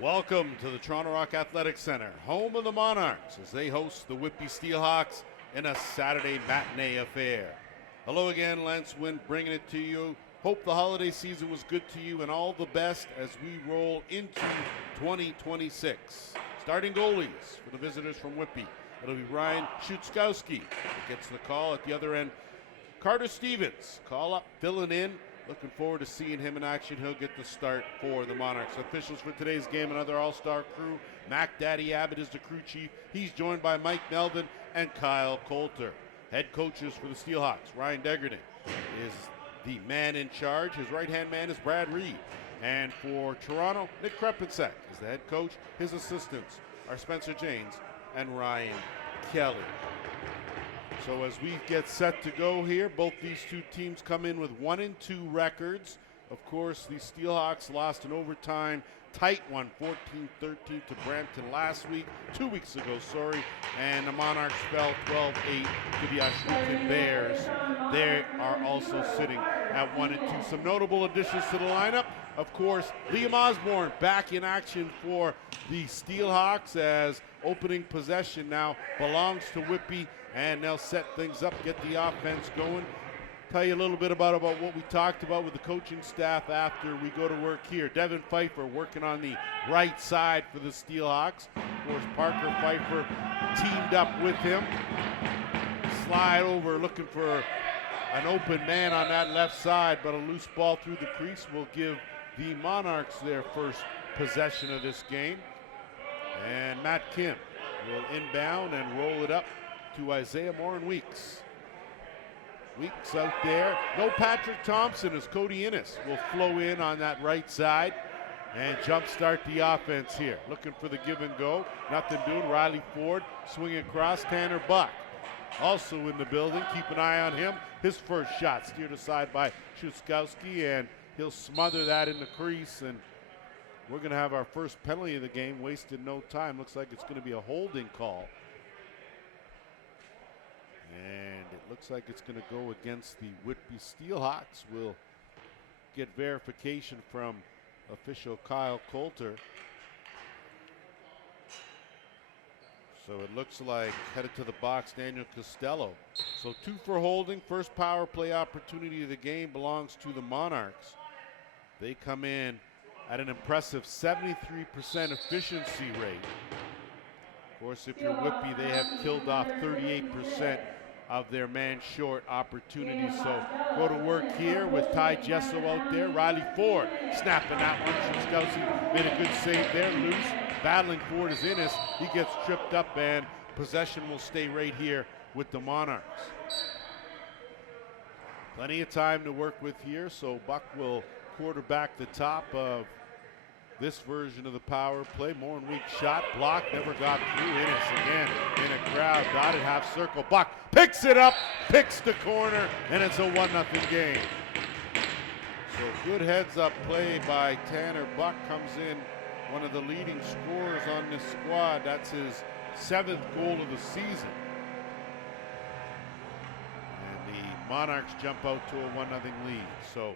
Welcome to the Toronto Rock Athletic Center, home of the Monarchs, as they host the Whitby SteelHawks in a Saturday matinee affair. Hello again, Lance Wynn bringing it to you. Hope the holiday season was good to you and all the best as we roll into 2026. Starting goalies for the visitors from Whitby. It'll be Ryan Schutzkowski that gets the call. At the other end, Carter Stevens, call up, filling in. Looking forward to seeing him in action. He'll get the start for the Monarchs. Officials for today's game, another all-star crew. Mac Daddy Abbott is the crew chief. He's joined by Mike Melvin and Kyle Coulter. Head coaches for the SteelHawks, Ryan Degerden is the man in charge. His right-hand man is Brad Reed. And for Toronto, Nick Krepensek is the head coach. His assistants are Spencer James and Ryan Kelly. So as we get set to go here, both these two teams come in with 1-2 records. Of course, the SteelHawks lost in overtime, tight one, 14-13 to Brampton last week, 2 weeks ago, and the Monarchs fell 12-8 to the Ashwaubenon Bears. They are also sitting at 1-2. Some notable additions to the lineup. Of course, Liam Osborne back in action for the SteelHawks as opening possession now belongs to Whitby, and they'll set things up, get the offense going. Tell you a little bit about what we talked about with the coaching staff after we go to work here. Devin Pfeiffer working on the right side for the SteelHawks. Of course, Parker Pfeiffer teamed up with him. Slide over looking for an open man on that left side, but a loose ball through the crease will give the Monarchs their first possession of this game. And Matt Kim will inbound and roll it up to Isaiah Moore and Weeks. Weeks out there. No Patrick Thompson as Cody Innes will flow in on that right side and jumpstart the offense here. Looking for the give and go. Nothing doing. Riley Ford swinging across. Tanner Buck also in the building. Keep an eye on him. His first shot steered aside by Schutzkowski, and he'll smother that in the crease. And we're going to have our first penalty of the game. Wasted no time. Looks like it's going to be a holding call. And it looks like it's going to go against the Whitby SteelHawks. We'll get verification from official Kyle Coulter. So it looks like headed to the box, Daniel Costello. So 2 for holding. First power play opportunity of the game belongs to the Monarchs. They come in at an impressive 73% efficiency rate. Of course, if you're Whitby, they have killed off 38% of their man short opportunities. So go to work here with Ty Jesso out there. Riley Ford snapping that one. Schutzkowski made a good save there. Loose. Battling Ford is Innes. He gets tripped up, and possession will stay right here with the Monarchs. Plenty of time to work with here, so Buck will quarterback the top of this version of the power play. More and weak shot, blocked, never got through. Innes again in a crowd, dotted half circle. Buck picks it up, picks the corner, and it's a 1-0 game. So good heads up play by Tanner Buck. Comes in one of the leading scorers on this squad. That's his 7th goal of the season. And the Monarchs jump out to a 1-0 lead. So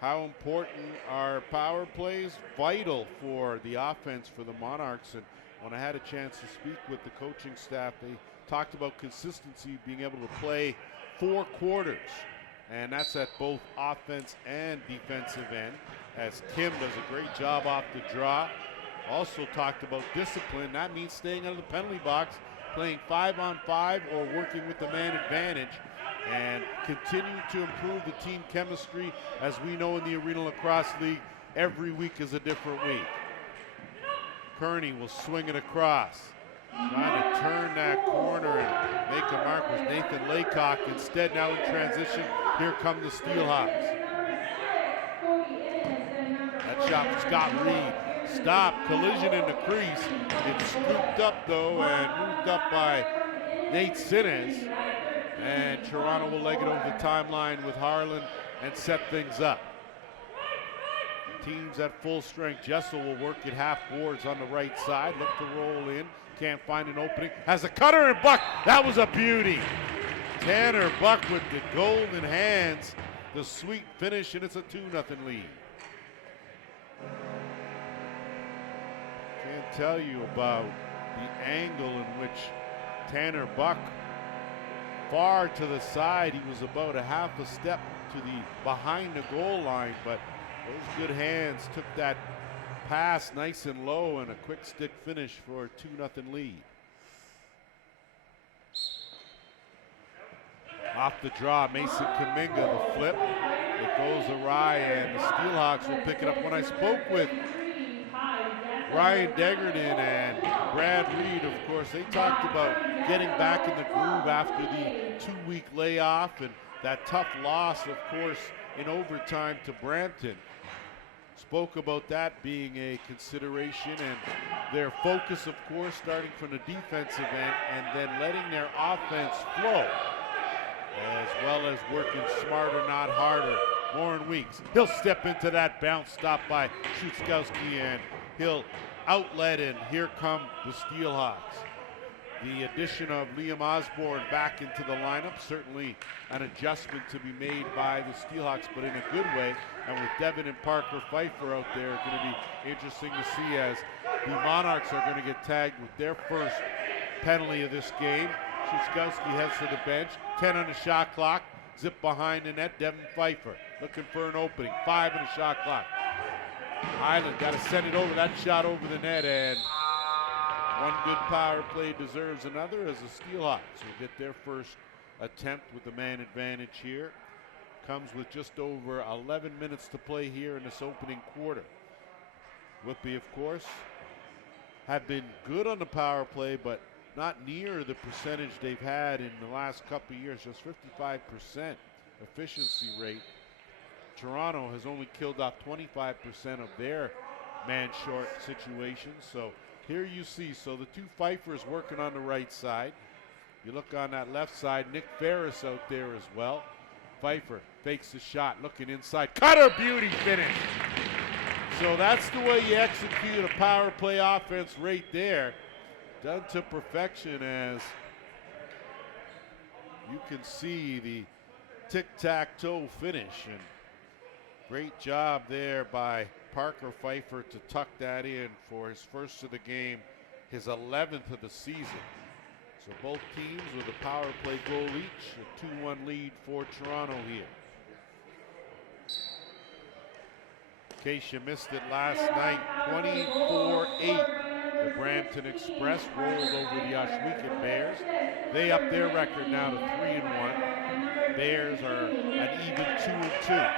how important are power plays? Vital for the offense for the Monarchs. And when I had a chance to speak with the coaching staff, they talked about consistency, being able to play 4 quarters. And that's at both offense and defensive end, as Kim does a great job off the draw. Also talked about discipline. That means staying out of the penalty box, playing 5-on-5 or working with the man advantage, and continue to improve the team chemistry. As we know in the Arenalacrosseleague, every week is a different week. Kearney will swing it across. Trying to turn that corner and make a mark was Nathan Laycock. Instead, now in transition, here come the SteelHawks. That shot from Scott Reed. Stop, collision in the crease. It's scooped up though and moved up by Nate Sinnes. And Toronto will leg it over the timeline with Harlan and set things up. Teams at full strength. Jessel will work at half boards on the right side. Look to roll in. Can't find an opening. Has a cutter and Buck. That was a beauty. Tanner Buck with the golden hands. The sweet finish, and it's a 2-0 lead. Can't tell you about the angle in which Tanner Buck, far to the side, he was about a half a step to the behind the goal line, but those good hands took that pass nice and low and a quick stick finish for a 2-0 lead. Off the draw, Mason Kaminga, the flip. It goes awry, and the SteelHawks will pick it up. When I spoke with Ryan Degerden and Brad Reed, of course, they talked about getting back in the groove after the 2-week layoff and that tough loss, of course, in overtime to Brampton. Spoke about that being a consideration and their focus, of course, starting from the defensive end and then letting their offense flow, as well as working smarter, not harder. Warren Weeks, he'll step into that bounce stop by Szuskowski, and he'll outlet, and here come the SteelHawks. The addition of Liam Osborne back into the lineup, certainly an adjustment to be made by the SteelHawks, but in a good way. And with Devin and Parker Pfeiffer out there, it's going to be interesting to see as the Monarchs are going to get tagged with their first penalty of this game. Szuskowski heads to the bench, 10 on the shot clock, zip behind the net, Devin Pfeiffer looking for an opening, 5 on the shot clock. Highland got to send it over, that shot over the net, and one good power play deserves another as the SteelHawks will get their first attempt with the man advantage here. Comes with just over 11 minutes to play here in this opening quarter. Whitby, of course, have been good on the power play, but not near the percentage they've had in the last couple of years, just 55% efficiency rate. Toronto has only killed off 25% of their man short situations. So here you see, so the two Pfeiffers working on the right side. You look on that left side, Nick Ferris out there as well. Pfeiffer fakes the shot, looking inside. Cutter, beauty finish. So that's the way you execute a power play offense right there. Done to perfection, as you can see the tic-tac-toe finish. And great job there by Parker Pfeiffer to tuck that in for his first of the game, his 11th of the season. So both teams with a power play goal each, a 2-1 lead for Toronto here. In case you missed it last night, 24-8. The Brampton Express rolled over the Oswego Bears. They up their record now to 3-1. Bears are an even 2-2.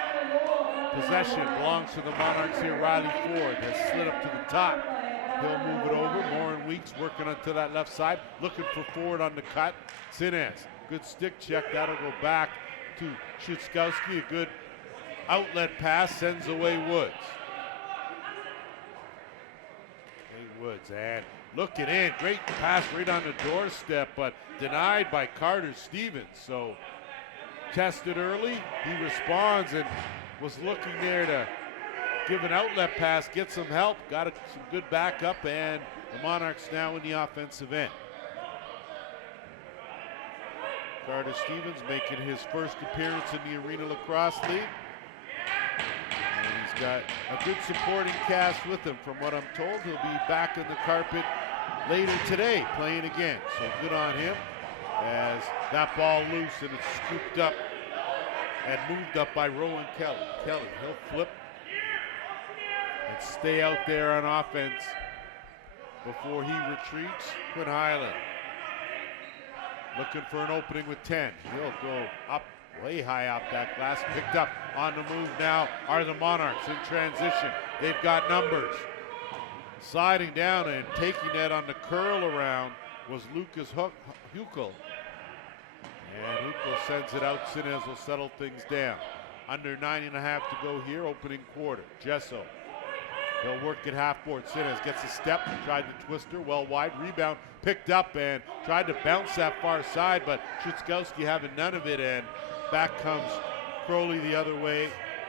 Possession belongs to the Monarchs here. Riley Ford has slid up to the top. He'll move it over. Warren Weeks working onto that left side, looking for Ford on the cut. Sinez, good stick check. That'll go back to Szuskowski. A good outlet pass sends away Woods. Woods, and looking in, great pass right on the doorstep, but denied by Carter Stevens. So tested early, he responds and was looking there to give an outlet pass, get some help, got some good backup, and the Monarchs now in the offensive end. Carter Stevens making his first appearance in the Arenalacrosseleague. He's got a good supporting cast with him. From what I'm told, he'll be back on the carpet later today playing again. So good on him as that ball loose and it's scooped up and moved up by Rowan Kelly. Kelly, he'll flip and stay out there on offense before he retreats. Quinn Highland looking for an opening with 10. He'll go up way high out that glass, picked up on the move now are the Monarchs in transition. They've got numbers. Sliding down and taking that on the curl around was Lucas Huckel. And Huckel sends it out. Sinez will settle things down. Under 9.5 to go here, opening quarter. Jesso, he'll work at half board. Sinez gets a step, tried to twist her, well wide, rebound, picked up and tried to bounce that far side, but Szuskowski having none of it, and back comes Crowley the other way,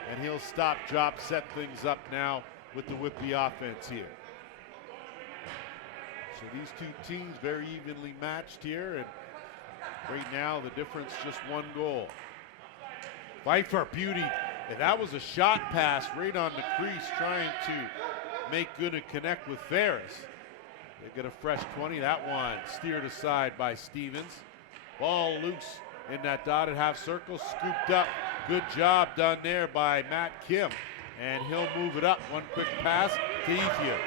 and he'll stop, drop, set things up now with the Whitby offense here. So these two teams very evenly matched here, and right now the difference just one goal. Pfeiffer, beauty, and that was a shot pass right on the crease, trying to make good and connect with Ferris. They get a fresh 20. That one steered aside by Stevens. Ball loose in that dotted half circle, scooped up. Good job done there by Matt Kim. And he'll move it up. One quick pass to Ethier.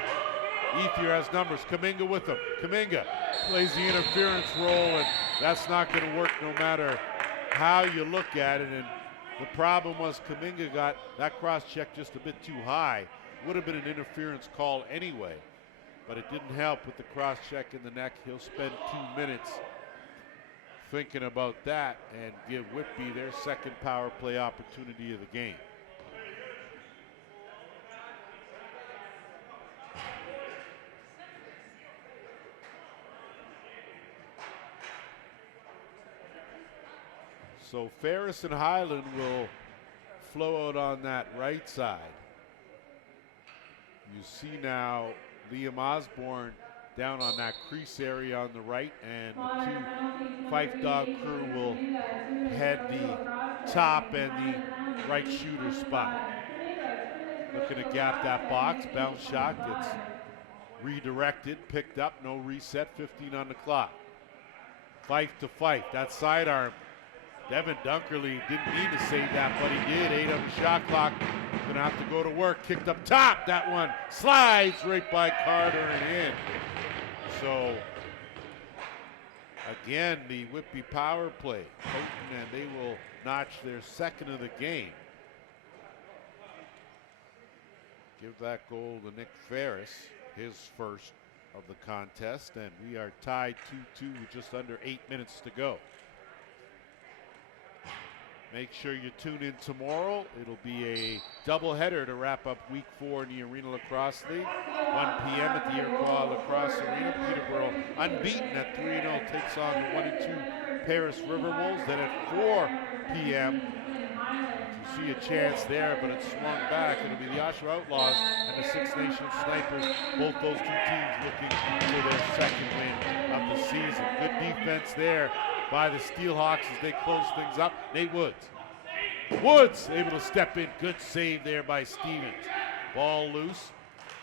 Ethier has numbers. Kuminga with him. Kuminga plays the interference role, and that's not going to work no matter how you look at it. And the problem was Kuminga got that cross check just a bit too high. Would have been an interference call anyway, but it didn't help with the cross check in the neck. He'll spend 2 minutes thinking about that and give Whitby their second power play opportunity of the game. So Ferris and Highland will flow out on that right side. You see now Liam Osborne down on that crease area on the right, and the two Fife Dog crew will head the top and the right shooter spot. Looking to gap that box, bounce shot gets redirected, picked up, no reset, 15 on the clock. Fife to Fife, that sidearm. Devin Dunkerley didn't need to save that, but he did. 8 on the shot clock. Gonna have to go to work. Kicked up top. That one slides right by Carter and in. So again, the Whitby power play potent, and they will notch their second of the game. Give that goal to Nick Ferris, his first of the contest, and we are tied 2-2 with just under 8 minutes to go. Make sure you tune in tomorrow. It'll be a doubleheader to wrap up week 4 in the Arenalacrosseleague. 1 p.m. at the Iroquois Lacrosse Arena. Peterborough unbeaten at 3-0 takes on the 1-2 Paris River Wolves. Then at 4 p.m. you see a chance there, but it's swung back. It'll be the Oshawa Outlaws and the Six Nations Snipers. Both those two teams looking for their second win of the season. Good defense there by the SteelHawks as they close things up. Nate Woods able to step in. Good save there by Stevens. Ball loose.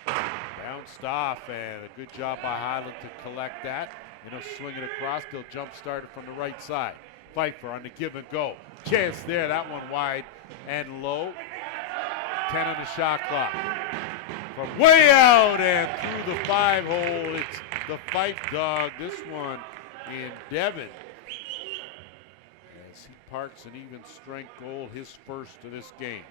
Bounced off, and a good job by Highland to collect that. And he'll swing it across. They'll jump start it from the right side. Pfeiffer on the give and go. Chance there. That one wide and low. 10 on the shot clock. From way out and through the 5-hole. It's the Fife Dog. This one in Devon. As he parks an even strength goal, his first of this game.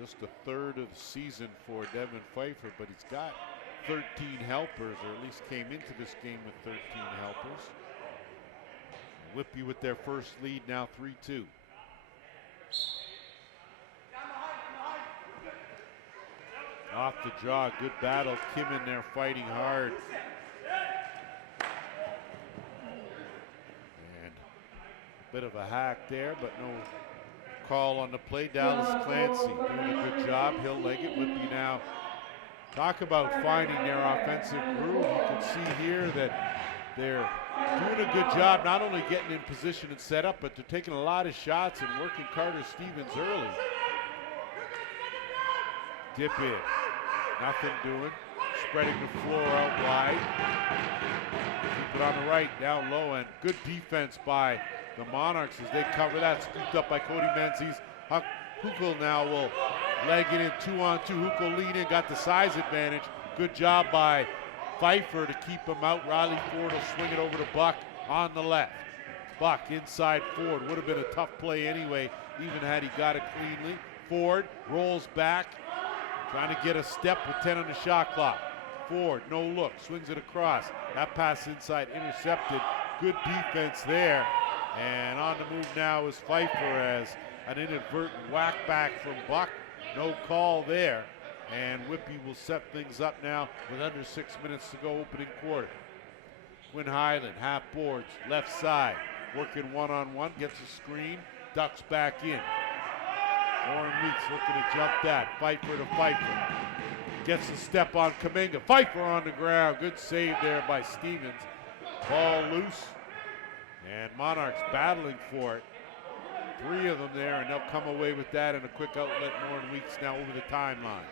Just a third of the season for Devin Pfeiffer, but he's got 13 helpers, or at least came into this game with 13 helpers. Whitby with their first lead now 3-2. Off the draw, good battle. Kim in there fighting hard. And a bit of a hack there, but no call on the play. Dallas Clancy doing a good job. He'll leg it. Whitby now. Talk about finding their offensive groove. You can see here that they're doing a good job not only getting in position and set up, but they're taking a lot of shots and working Carter Stevens early. Dip in. Nothing doing. Spreading the floor out wide. Keep it on the right, down low, and good defense by the Monarchs as they cover that. Scooped up by Cody Menzies. Hukel now will leg it in 2-on-2. Hukel lead in, got the size advantage. Good job by Pfeiffer to keep him out. Riley Ford will swing it over to Buck on the left. Buck inside Ford. Would have been a tough play anyway, even had he got it cleanly. Ford rolls back, trying to get a step with 10 on the shot clock. Ford, no look, swings it across. That pass inside, intercepted. Good defense there. And on the move now is Pfeiffer as an inadvertent whack back from Buck. No call there. And Whitby will set things up now with under 6 minutes to go opening quarter. Quinn Highland, half boards, left side. Working one-on-one, gets a screen, ducks back in. Warren Weeks looking to jump that. Pfeiffer to Pfeiffer. Gets a step on Kuminga. Pfeiffer on the ground. Good save there by Stevens. Ball loose. And Monarchs battling for it. 3 of them there, and they'll come away with that and a quick outlet. Warren Weeks now over the timeline.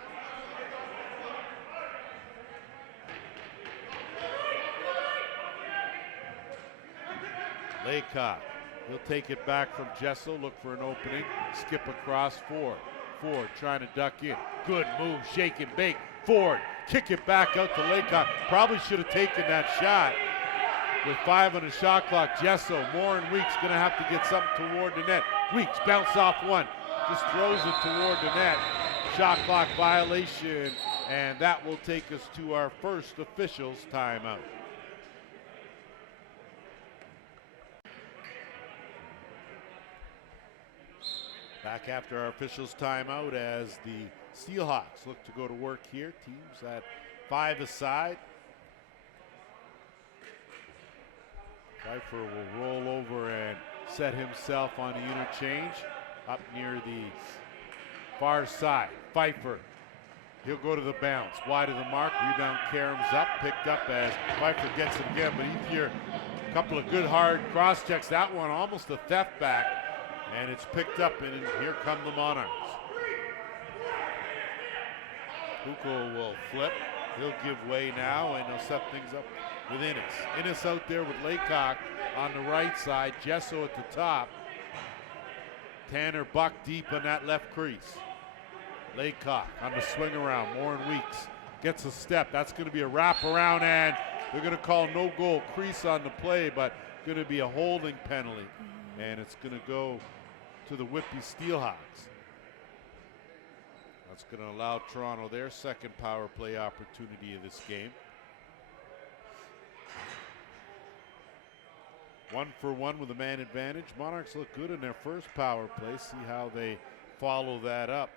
Laycock, he'll take it back from Jessel, look for an opening, skip across Ford. Ford trying to duck in. Good move, shake and bake. Ford, kick it back out to Laycock. Probably should have taken that shot. With 5 on the shot clock, Jessel, Moore and Weeks gonna have to get something toward the net. Weeks bounce off one, just throws it toward the net. Shot clock violation, and that will take us to our first officials timeout. Back after our officials timeout as the SteelHawks look to go to work here. Teams at 5 aside. Pfeiffer will roll over and set himself on the interchange up near the far side. Pfeiffer, he'll go to the bounce. Wide of the mark, rebound caroms up, picked up as Pfeiffer gets it again, but you hear a couple of good hard cross checks. That one almost a theft back, and it's picked up, and here come the Monarchs. Huko will flip. He'll give way now, and they'll set things up with Innes. Innes out there with Laycock on the right side. Jesso at the top. Tanner Buck deep on that left crease. Laycock on the swing around. Moore and Weeks gets a step. That's going to be a wraparound, and they're going to call no goal. Crease on the play, but going to be a holding penalty. And it's going to go to the Whitby SteelHawks. That's going to allow Toronto their second power play opportunity of this game. 1-for-1 with a man advantage. Monarchs look good in their first power play. See how they follow that up.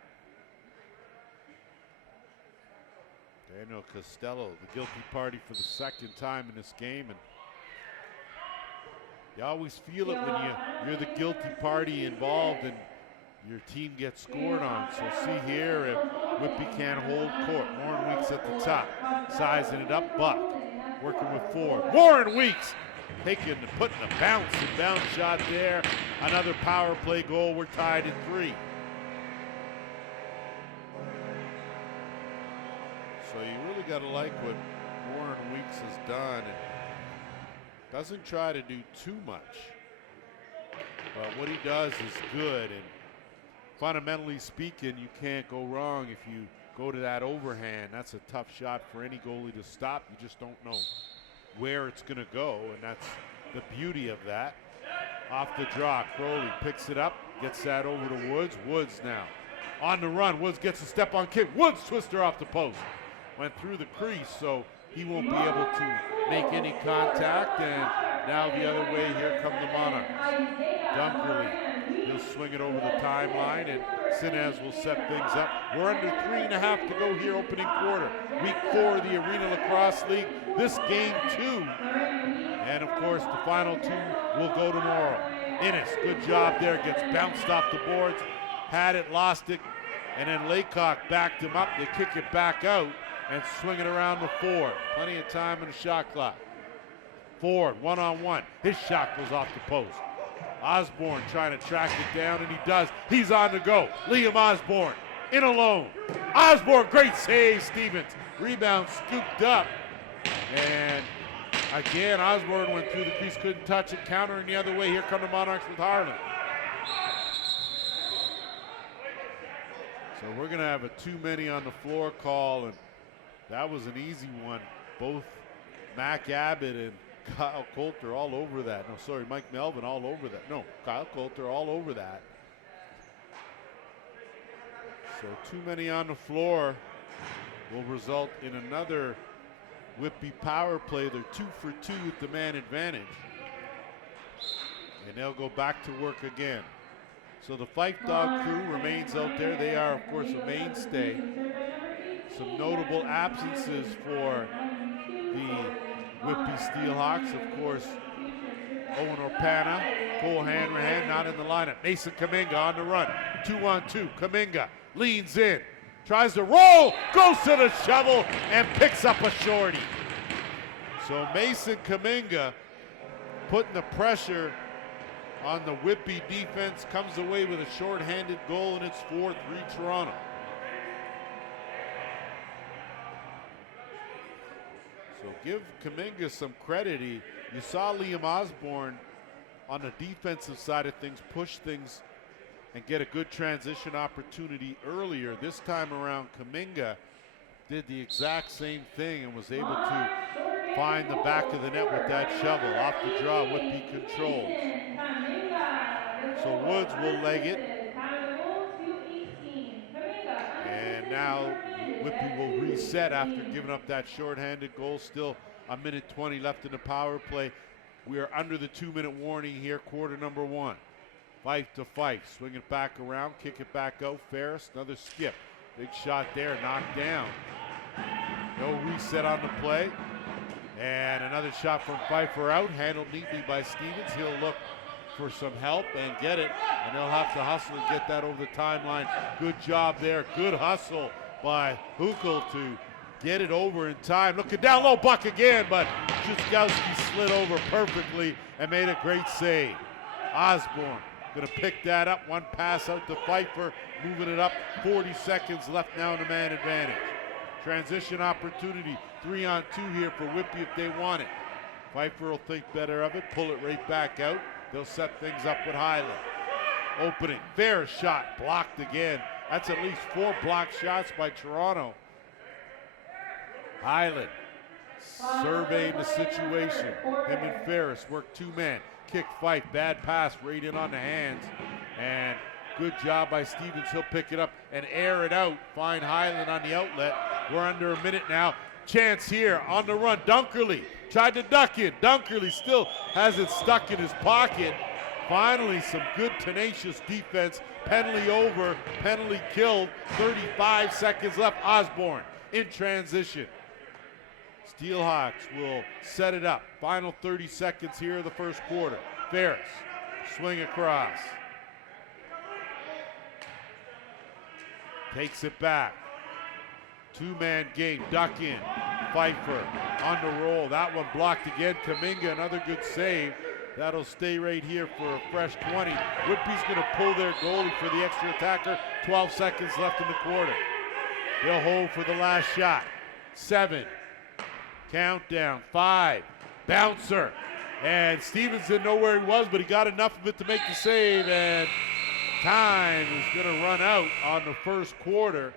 Daniel Costello, the guilty party for the second time in this game. And you always feel it when you're the guilty party involved and your team gets scored on. So see here if Whitby can't hold court. Warren Weeks at the top, sizing it up. Buck working with Ford. Warren Weeks putting a bounce shot there. Another power play goal. We're tied at 3. So you really got to like what Warren Weeks has done. And doesn't try to do too much, but what he does is good. And fundamentally speaking, you can't go wrong if you go to that overhand. That's a tough shot for any goalie to stop. You just don't know where it's going to go, and that's the beauty of that. Off the draw, Crowley picks it up, gets that over to Woods. Woods now on the run. Woods gets a step on kick. Woods twister off the post. Went through the crease, so he won't be able to make any contact. And now the other way, here come the Monarchs. Dunkerley, he'll swing it over the timeline, and Sinez will set things up. We're under 3.5 to go here, opening quarter. Week 4 of the Arenalacrosseleague. This game 2. And of course, the final 2 will go tomorrow. Innes, good job there, gets bounced off the boards. Had it, lost it, and then Laycock backed him up. They kick it back out and swing it around to Ford. Plenty of time in the shot clock. Ford, one-on-one. His shot goes off the post. Osborne trying to track it down, and he does. He's on the go. Liam Osborne in alone. Osborne, great save, Stevens. Rebound scooped up. And again, Osborne went through the crease, couldn't touch it. Countering the other way. Here come the Monarchs with Harlan. So we're going to have a too many on the floor call, and that was an easy one. Both Mac Abbott and Kyle Coulter all over that. No, sorry, Mike Melvin all over that. No, Kyle Coulter all over that. So too many on the floor will result in another Whitby power play. They're 2 for 2 with the man advantage. And they'll go back to work again. So the Fife Dog crew remains out there. They are, of course, a mainstay. Some notable absences for the Whitby SteelHawks. Of course, Owen Orpana, Cole Hanrahan not in the lineup. Mason Kaminga on the run. 2-on-2. Kaminga leans in, tries to roll, goes to the shovel, and picks up a shorty. So Mason Kaminga putting the pressure on the Whitby defense, comes away with a shorthanded goal, and it's 4-3 Toronto. So give Kaminga some credit. You saw Liam Osborne on the defensive side of things, push things and get a good transition opportunity earlier. This time around, Kuminga did the exact same thing and was able to find the back of the net with that shovel. Off the draw, Whitby controls. So Woods will leg it. And now Whitby will reset after giving up that shorthanded goal. Still a minute 20 left in the power play. We are under the 2-minute warning here, quarter number 1. Fife to Fife, swing it back around, kick it back out. Ferris, another skip. Big shot there, knocked down. No reset on the play. And another shot from Pfeiffer out, handled neatly by Stevens. He'll look for some help and get it, and they'll have to hustle and get that over the timeline. Good job there, good hustle by Hukel to get it over in time. Looking down low, Buck again, but Juskowski slid over perfectly and made a great save. Osborne gonna pick that up, one pass out to Pfeiffer, moving it up, 40 seconds left now in the man advantage. Transition opportunity, 3-on-2 here for Whitby if they want it. Pfeiffer will think better of it, pull it right back out. They'll set things up with Highland. Opening, fair shot, blocked again. That's at least 4 blocked shots by Toronto. Highland surveying the situation. Him and Ferris work 2-man. Kick Fife, bad pass right in on the hands. And good job by Stevens. He'll pick it up and air it out. Find Highland on the outlet. We're under a minute now. Chance here on the run. Dunkerley tried to duck in. Dunkerley still has it stuck in his pocket. Finally, some good tenacious defense. Penalty over, penalty killed. 35 seconds left. Osborne in transition. SteelHawks will set it up. Final 30 seconds here of the first quarter. Ferris, swing across. Takes it back. 2-man game, duck in. Pfeiffer on the roll. That one blocked again. Kuminga, another good save. That'll stay right here for a fresh 20. Whitby's going to pull their goalie for the extra attacker. 12 seconds left in the quarter. They'll hold for the last shot. 7. Countdown. 5. Bouncer. And Stevens didn't know where he was, but he got enough of it to make the save. And time is going to run out on the first quarter.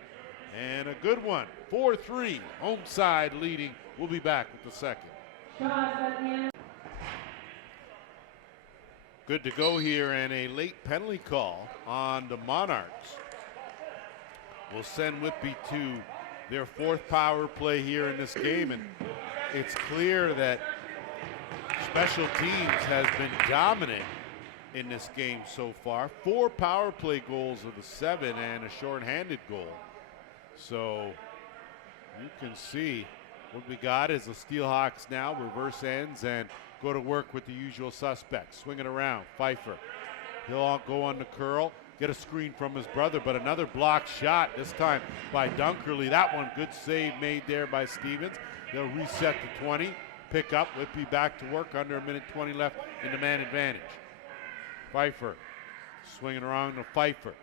And a good one. 4-3. Home side leading. We'll be back with the second. Good to go here, and a late penalty call on the Monarchs will send Whitby to their 4th power play here in this game. And it's clear that special teams has been dominant in this game so far. 4 power play goals of the 7 and a shorthanded goal. So you can see what we got is the SteelHawks now reverse ends and go to work with the usual suspects. Swing it around, Pfeiffer. He'll all go on the curl, get a screen from his brother, but another blocked shot, this time by Dunkerley. That one, good save made there by Stevens. They'll reset to 20, pick up, Whitby back to work, under a minute 20 left in the man advantage. Pfeiffer swinging around to Pfeiffer.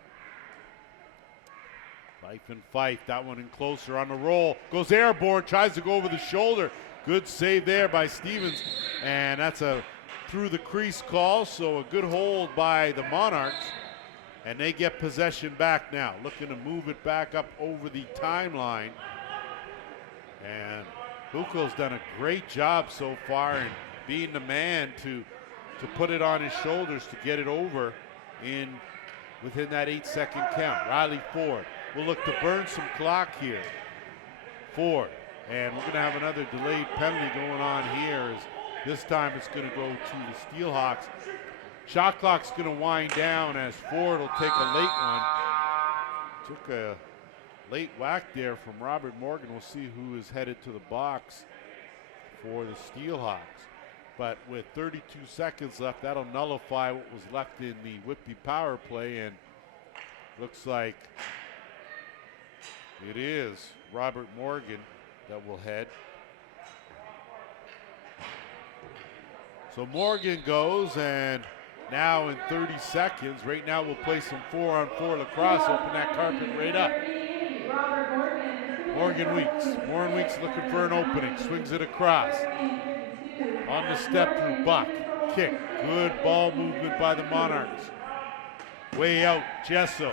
Fife and Fife, that one in closer on the roll. Goes airborne, tries to go over the shoulder. Good save there by Stevens, and that's a through the crease call, so a good hold by the Monarchs, and they get possession back now. Looking to move it back up over the timeline, and Hukel's done a great job so far in being the man to put it on his shoulders to get it over within that 8-second count. Riley Ford will look to burn some clock here. Ford, and we're going to have another delayed penalty going on here. This time it's going to go to the SteelHawks. Shot clock's going to wind down as Ford will take a late one. Took a late whack there from Robert Morgan. We'll see who is headed to the box for the SteelHawks. But with 32 seconds left, that'll nullify what was left in the Whitby power play, and looks like it is Robert Morgan that will head. So Morgan goes, and now in 30 seconds, right now we'll play some 4-on-4 lacrosse, open that carpet right up. Morgan Weeks looking for an opening, swings it across. On the step through Buck, kick. Good ball movement by the Monarchs. Way out, Jesso.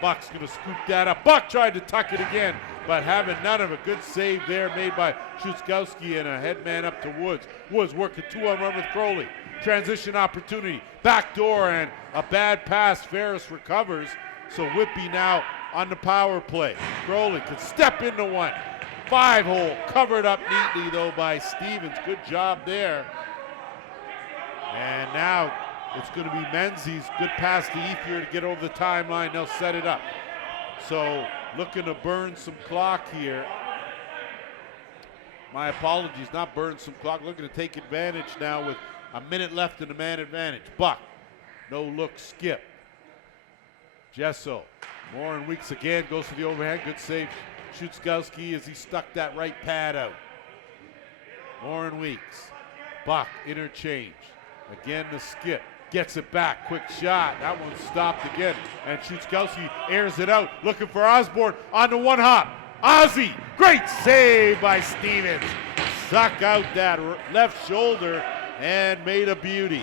Buck's going to scoop that up. Buck tried to tuck it again, but having none of a good save there made by Shutzkowski and a head man up to Woods. Woods working 2-on-1 with Crowley. Transition opportunity. Back door and a bad pass. Ferris recovers. So Whitby now on the power play. Crowley can step into one. 5-hole. Covered up neatly though by Stevens. Good job there. And now it's going to be Menzies. Good pass to Ethier to get over the timeline. They'll set it up. So looking to burn some clock here. My apologies, not burn some clock. Looking to take advantage now with a minute left in the man advantage. Buck, no look, skip. Jesso, Moore and Weeks again, goes for the overhand. Good save, Shutzkowski, as he stuck that right pad out. Moore and Weeks. Buck, interchange. Again the skip. Gets it back, quick shot. That one stopped again. And Shutzkowski airs it out, looking for Osborne on the one hop. Ozzy, great save by Stevens. Suck out that left shoulder and made a beauty.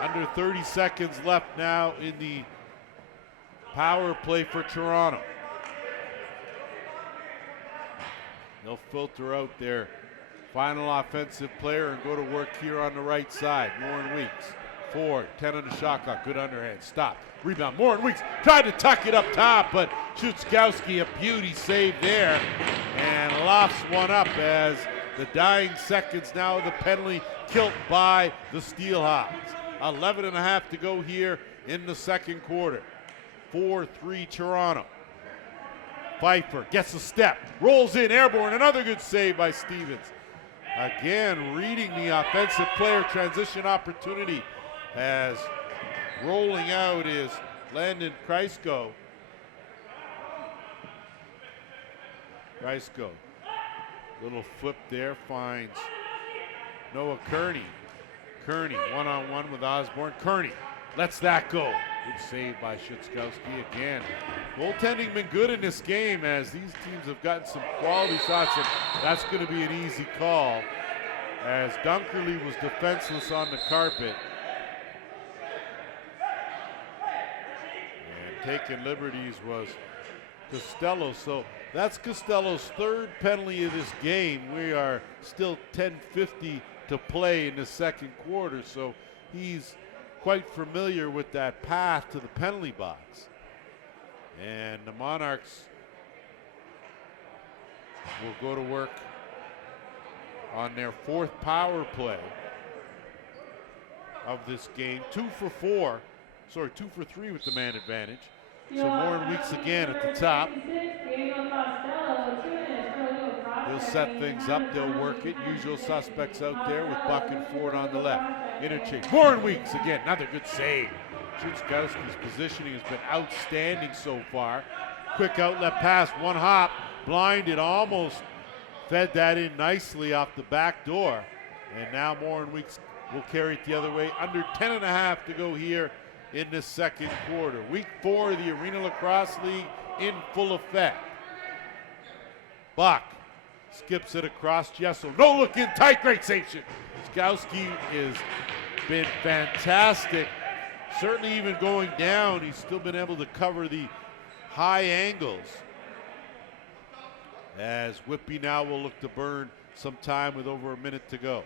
Under 30 seconds left now in the power play for Toronto. They'll filter out their final offensive player and go to work here on the right side. Moore and Weeks. Ford, 10 on the shot clock. Good underhand. Stop. Rebound. Moore and Weeks tried to tuck it up top, but Shutzkowski, a beauty save there, and lofts one up as the dying seconds now the penalty killed by the SteelHawks. 11 and a half to go here in the second quarter. 4-3 Toronto. Pfeiffer gets a step, rolls in, airborne, another good save by Stevens. Again, reading the offensive player transition opportunity as rolling out is Landon Kreisco. Kreisco, little flip there, finds Noah Kearney. Kearney, one-on-one with Osborne. Kearney lets that go. Good save by Shutzkowski again. Goaltending been good in this game as these teams have gotten some quality shots, and that's going to be an easy call as Dunkerley was defenseless on the carpet. And taking liberties was Costello. So that's Costello's third penalty of this game. We are still 10:50 to play in the second quarter, so he's quite familiar with that path to the penalty box. And the Monarchs will go to work on their fourth power play of this game. 2 for 3 with the man advantage. So Moore and Weeks again at the top. They'll set things up, they'll work it. Usual suspects out there with Buck and Ford on the left. Interchange. Moore and Weeks again, another good save. Shutzkowski's positioning has been outstanding so far. Quick outlet pass, one hop, blinded, almost fed that in nicely off the back door. And now Moore and Weeks will carry it the other way. Under 10 and a half to go here in the second quarter. Week 4 of the Arenalacrosseleague in full effect. Buck skips it across Jesso. No look in tight, great save. Shutzkowski has been fantastic. Certainly even going down, he's still been able to cover the high angles. As Whitby now will look to burn some time with over a minute to go.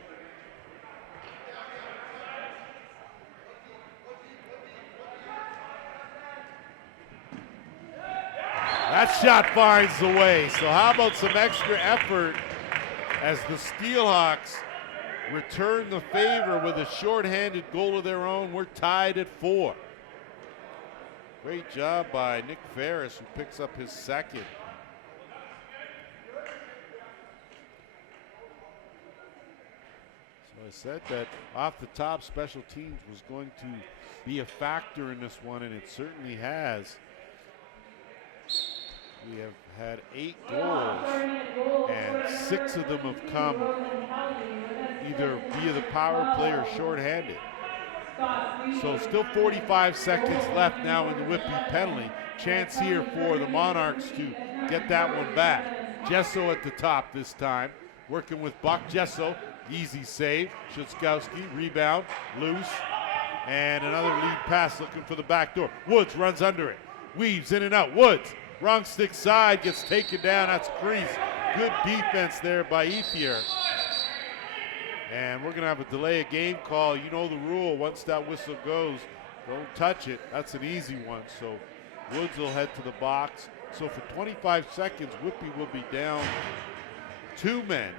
That shot finds the way. So how about some extra effort as the SteelHawks return the favor with a shorthanded goal of their own. We're tied at 4. Great job by Nick Ferris, who picks up his second. So I said that off the top, special teams was going to be a factor in this one, and it certainly has. We have had 8 goals, and 6 of them have come either via the power play or shorthanded. So still 45 seconds left now in the Whitby penalty. Chance here for the Monarchs to get that one back. Jesso at the top this time, working with Buck. Jesso Easy save. Shuskowski, rebound, loose. And another lead pass looking for the back door. Woods runs under it. Weaves in and out. Woods, wrong stick side, gets taken down. That's crease. Good defense there by Ethier. And we're going to have a delay of game call. You know the rule. Once that whistle goes, don't touch it. That's an easy one. So Woods will head to the box. So for 25 seconds, Whitby will be down 2 men.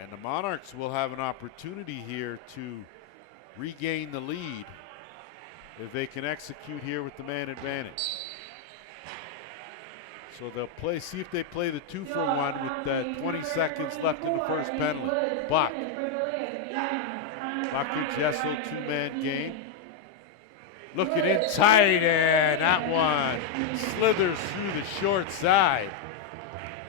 And the Monarchs will have an opportunity here to regain the lead if they can execute here with the man advantage. So they'll see if they play the 2-for-1 with 20 seconds left in the first penalty. Buck and Jessel, 2-man game. Looking in tight, and that one slithers through the short side.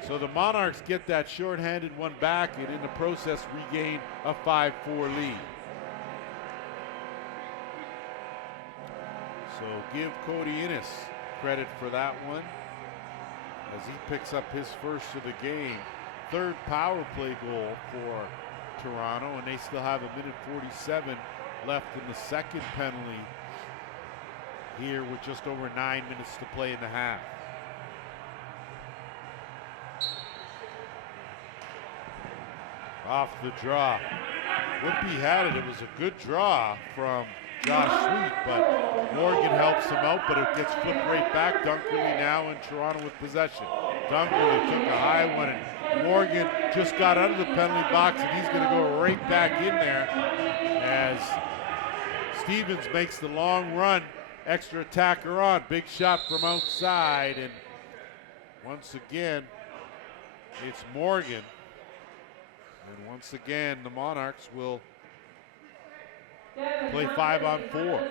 So the Monarchs get that short-handed one back and in the process regain a 5-4 lead. So give Cody Innes credit for that one as he picks up his first of the game. 3rd power play goal for Toronto, and they still have 1:47 left in the second penalty here with just over 9 minutes to play in the half. Off the draw. Whitby had it. It was a good draw from Josh Sweet, but Morgan helps him out, but it gets flipped right back. Dunkerley now in Toronto with possession. Dunkerley took a high one, and Morgan just got out of the penalty box, and he's going to go right back in there as Stevens makes the long run. Extra attacker on. Big shot from outside, and once again, it's Morgan. And once again, the Monarchs will play 5-on-4.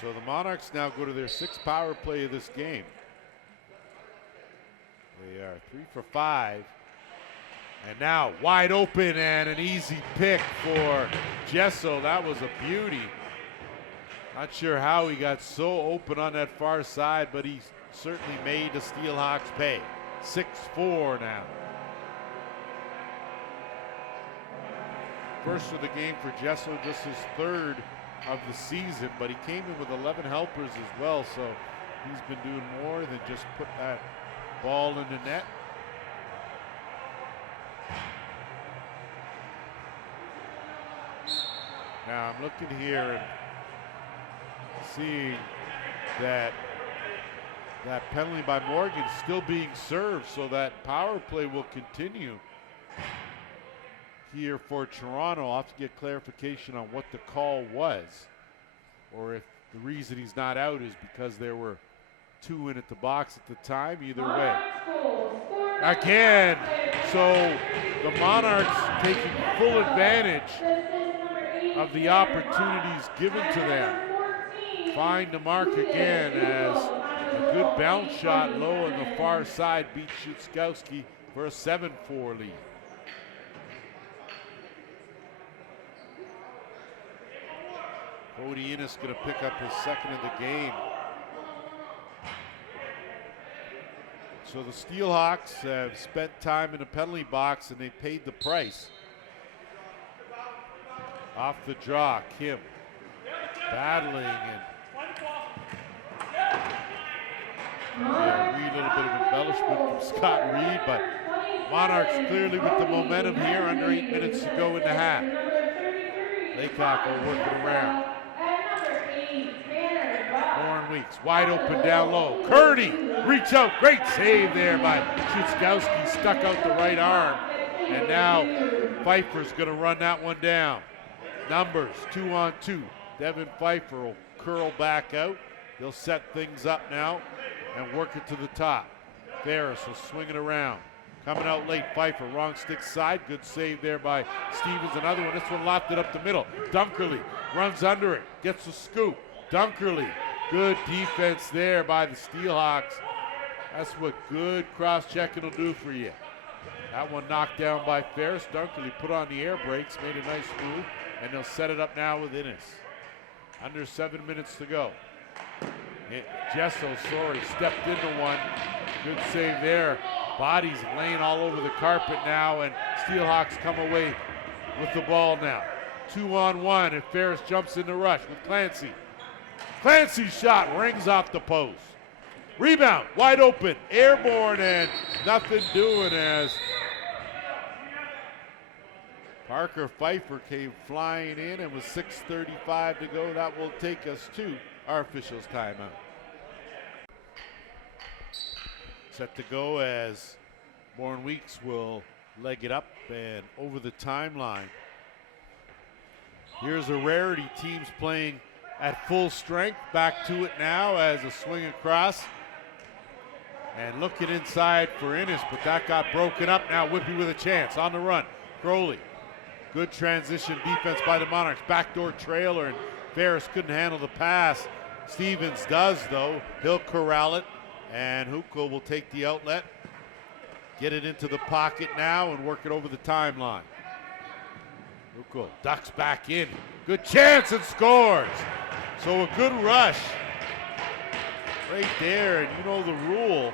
So the Monarchs now go to their 6th power play of this game. They are 3 for 5. And now wide open and an easy pick for Jessel. That was a beauty. Not sure how he got so open on that far side, but he certainly made the SteelHawks pay. 6-4 now. First of the game for Jessel, just his 3rd of the season, but he came in with 11 helpers as well, so he's been doing more than just put that ball in the net. Now I'm looking here and seeing that penalty by Morgan still being served, so that power play will continue here for Toronto. I'll have to get clarification on what the call was, or if the reason he's not out is because there were 2 in at the box at the time. Either way, again, so the Monarchs taking full advantage of the opportunities given to them. Find the mark again as a good bounce shot low on the far side beats Shuskowski for a 7-4 lead. Cody Innes going to pick up his 2nd of the game. So the SteelHawks have spent time in the penalty box and they paid the price. Off the draw, Kim battling and a wee little bit of embellishment from Scott Reed, but Monarchs clearly with the momentum here, under 8 minutes to go in the half. Laycock will work it around. Lauren Weeks, wide open down low. Kearney, reach out, great save there by Shuskowski, stuck out the right arm. And now Pfeiffer's gonna run that one down. Numbers, 2-on-2. Devin Pfeiffer will curl back out. They'll set things up now and work it to the top. Ferris will swing it around. Coming out late, Pfeiffer, wrong stick side. Good save there by Stevens. Another one, this one lofted up the middle. Dunkerley runs under it, gets the scoop. Dunkerley, good defense there by the SteelHawks. That's what good cross-checking will do for you. That one knocked down by Ferris. Dunkerley put on the air brakes, made a nice move, and they'll set it up now with Innes. Under 7 minutes to go. Gesso, sorry, stepped into one. Good save there. Bodies laying all over the carpet now, and SteelHawks come away with the ball now. 2-on-1, and Ferris jumps in the rush with Clancy. Clancy's shot rings off the post. Rebound, wide open, airborne, and nothing doing as Parker Pfeiffer came flying in, and with 6:35 to go, that will take us to our officials' timeout. Set to go as Warren Weeks will leg it up and over the timeline. Here's a rarity, teams playing at full strength. Back to it now as a swing across. And looking inside for Innes, but that got broken up. Now Whitby with a chance on the run. Crowley. Good transition defense by the Monarchs. Backdoor trailer, and Ferris couldn't handle the pass. Stevens does, though. He'll corral it, and Huko will take the outlet. Get it into the pocket now and work it over the timeline. Huko ducks back in. Good chance and scores. So a good rush right there, and you know the rule.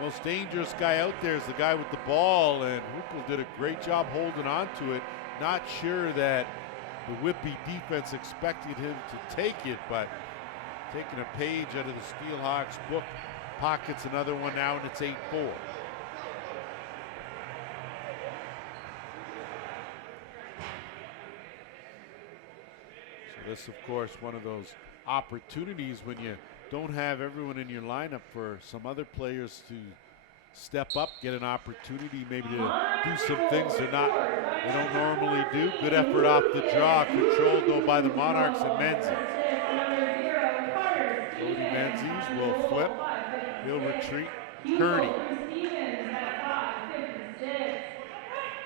Most dangerous guy out there is the guy with the ball, and Huko did a great job holding on to it. Not sure that the Whitby defense expected him to take it, but taking a page out of the SteelHawks book, pockets another one now, and it's 8-4. So this, of course, one of those opportunities when you don't have everyone in your lineup for some other players to step up, get an opportunity maybe to do some things they don't normally do. Good effort off the draw, controlled though by the Monarchs and Menzies. Cody Menzies will flip, he'll retreat.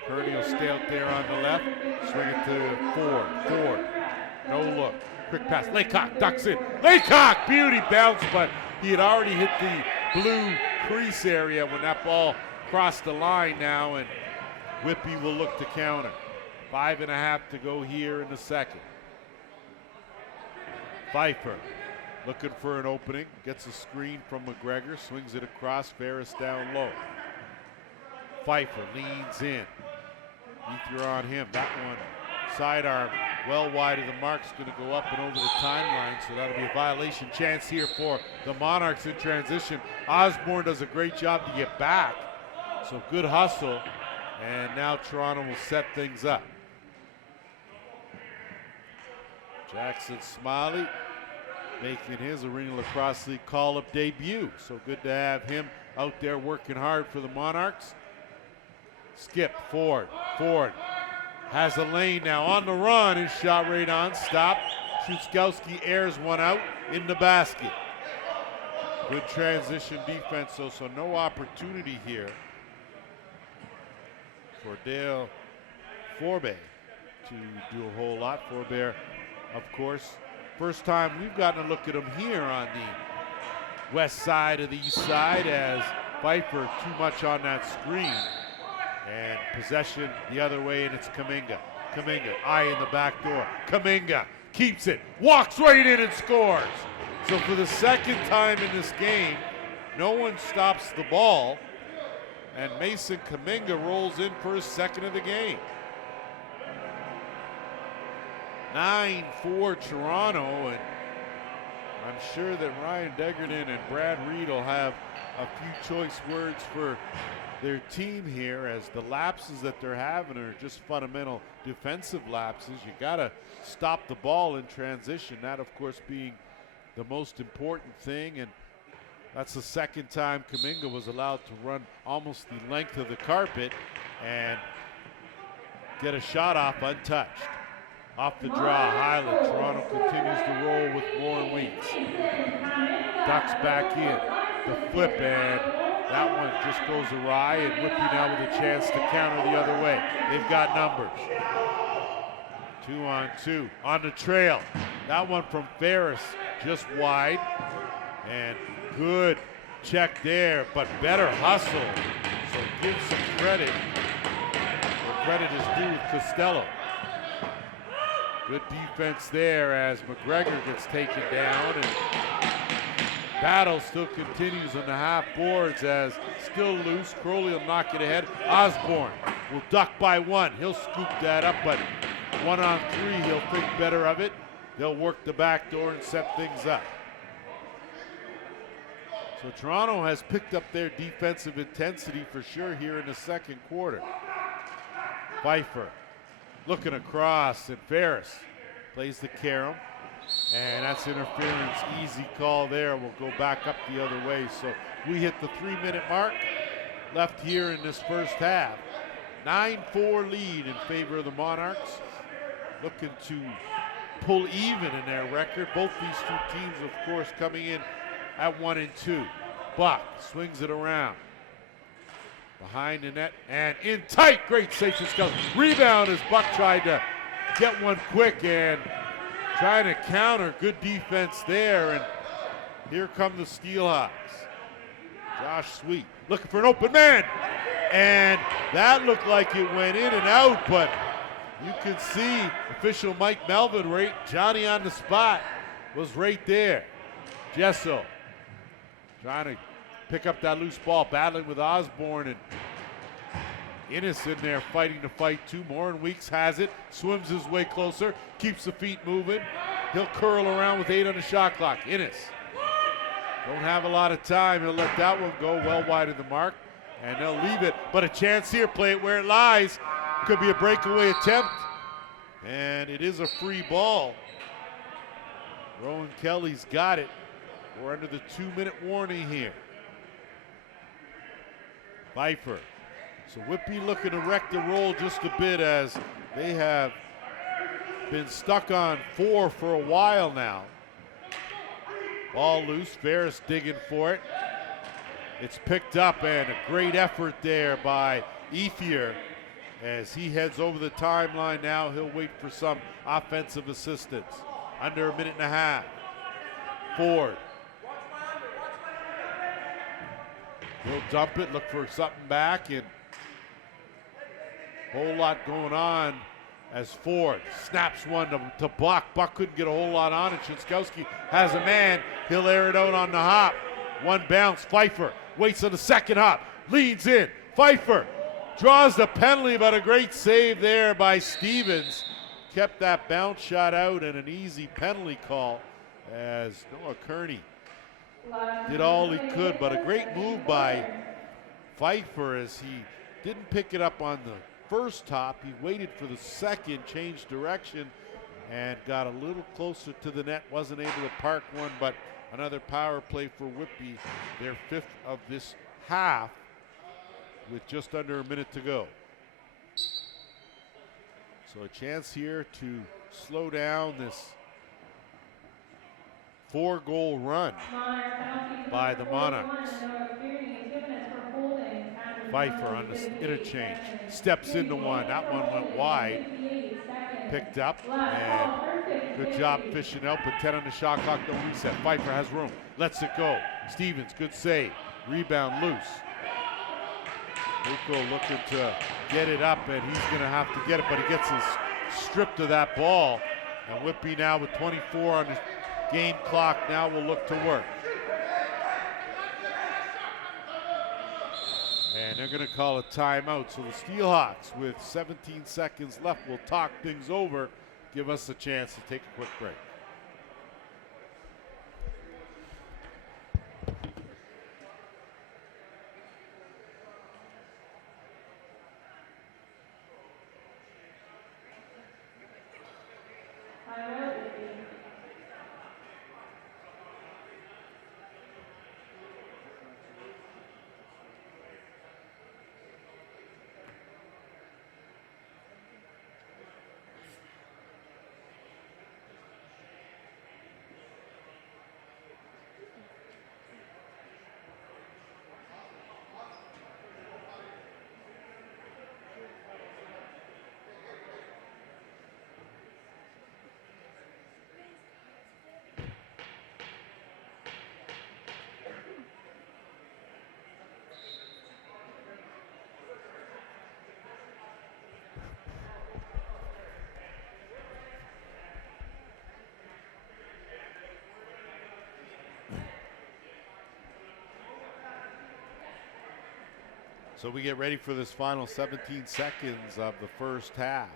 Kearney will stay out there on the left, swing it to Ford, no look. Quick pass, Laycock ducks in. Laycock, beauty bounce, but he had already hit the blue crease area when that ball crossed the line now, and Whitby will look to counter. 5.5 to go here in the second. Pfeiffer looking for an opening, gets a screen from McGregor, swings it across, Ferris down low. Pfeiffer leans in. Ether on him, that one sidearm well wide of the mark's going to go up and over the timeline, so that'll be a violation chance here for the Monarchs in transition. Osborne does a great job to get back, so good hustle, and now Toronto will set things up. Jackson Smiley making his Arenalacrosseleague call-up debut, so good to have him out there working hard for the Monarchs. Skip, Ford has a lane now on the run, his shot right on, stop. Shuskowski airs one out in the basket. Good transition defense, so no opportunity here for Dale Forbe to do a whole lot. Forbe, of course, first time we've gotten a look at him here on the west side of the east side, as Pfeiffer too much on that screen. And possession the other way, and it's Kuminga. Eye in the back door. Kuminga keeps it, walks right in and scores. So for the second time in this game, no one stops the ball, and Mason Kuminga rolls in for his second of the game. 9-4 Toronto, and I'm sure that Ryan Degerden and Brad Reed will have a few choice words for their team here, as the lapses that they're having are just fundamental defensive lapses. You gotta stop the ball in transition, that of course being the most important thing, and that's the second time Kuminga was allowed to run almost the length of the carpet and get a shot off untouched. Off the draw, Highland. Toronto continues to roll with Warren Weeks. Ducks back in, the flip, and that one just goes awry, and Whitby now with a chance to counter the other way. They've got numbers. 2-on-2 on the trail. That one from Ferris, just wide. And good check there, but better hustle. So give some credit. The credit is due with Costello. Good defense there as McGregor gets taken down, and battle still continues on the half boards as still loose. Crowley will knock it ahead. Osborne will duck by one. He'll scoop that up, but 1-on-3, he'll think better of it. They'll work the back door and set things up. So Toronto has picked up their defensive intensity for sure here in the second quarter. Pfeiffer looking across, and Ferris plays the carom, and that's interference. Easy call there. We'll go back up the other way. So we hit the 3-minute mark left here in this first half. 9-4 lead in favor of the Monarchs, looking to pull even in their record. Both these two teams, of course, coming in at 1-2. Buck swings it around behind the net and in tight. Great save from Skelton. Rebound as Buck tried to get one quick and trying to counter. Good defense there, and here come the SteelHawks. Josh Sweet looking for an open man, and that looked like it went in and out, but you can see official Mike Melvin, right, Johnny on the spot, was right there. Jesso trying to pick up that loose ball, battling with Osborne, and Innes in there fighting to fight too. Morin Weeks has it, swims his way closer, keeps the feet moving. He'll curl around with 8 on the shot clock. Innes don't have a lot of time. He'll let that one go well wide of the mark, and they'll leave it. But a chance here, play it where it lies. Could be a breakaway attempt, and it is a free ball. Rowan Kelly's got it. We're under the 2-minute warning here. Pfeiffer. So Whitby looking to wreck the roll just a bit as they have been stuck on 4 for a while now. Ball loose, Ferris digging for it. It's picked up, and a great effort there by Ethier as he heads over the timeline now. He'll wait for some offensive assistance. Under a minute and a half. Ford. He'll dump it, look for something back, and whole lot going on as Ford snaps one to Buck. Buck couldn't get a whole lot on it. Shinskowski has a man. He'll air it out on the hop. One bounce. Pfeiffer waits on the second hop. Leads in. Pfeiffer draws the penalty, but a great save there by Stevens. Kept that bounce shot out, and an easy penalty call as Noah Kearney did all he could, but a great move by Pfeiffer as he didn't pick it up on the first hop. He waited for the second, changed direction, and got a little closer to the net. Wasn't able to park one, but another power play for Whitby, their 5th of this half, with just under a minute to go. So a chance here to slow down this 4-goal run by the Monarchs. Pfeiffer on the interchange, steps into one. That one went wide, picked up, and good job fishing out, but 10 on the shot clock, no reset. Pfeiffer has room, lets it go. Stevens, good save, rebound loose. Luco looking to get it up, and he's gonna have to get it, but he gets his stripped of that ball. And Whitby now with 24 on the game clock now will look to work. And they're going to call a timeout. So the SteelHawks, with 17 seconds left, will talk things over, give us a chance to take a quick break. So we get ready for this final 17 seconds of the first half.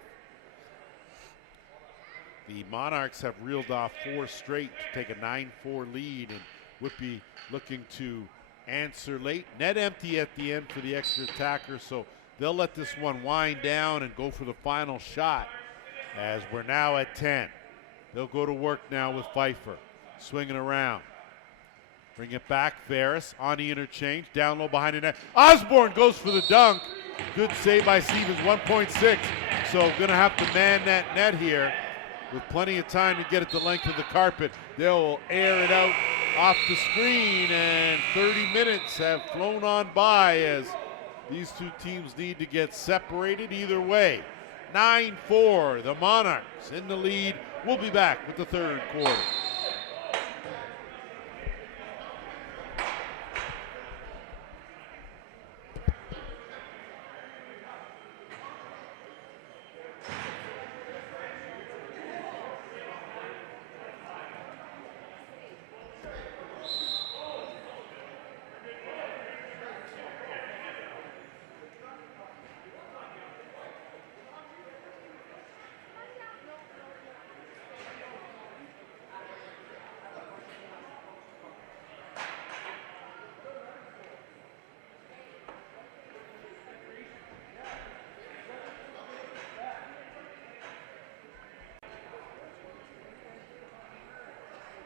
The Monarchs have reeled off 4 straight to take a 9-4 lead, and Whitby looking to answer late. Net empty at the end for the extra attacker, so they'll let this one wind down and go for the final shot as we're now at 10. They'll go to work now with Pfeiffer, swinging around. Bring it back, Ferris on the interchange, down low behind the net. Osborne goes for the dunk. Good save by Stevens, 1.6. So gonna have to man that net here with plenty of time to get it the length of the carpet. They'll air it out off the screen, and 30 minutes have flown on by as these two teams need to get separated either way. 9-4, the Monarchs in the lead. We'll be back with the third quarter.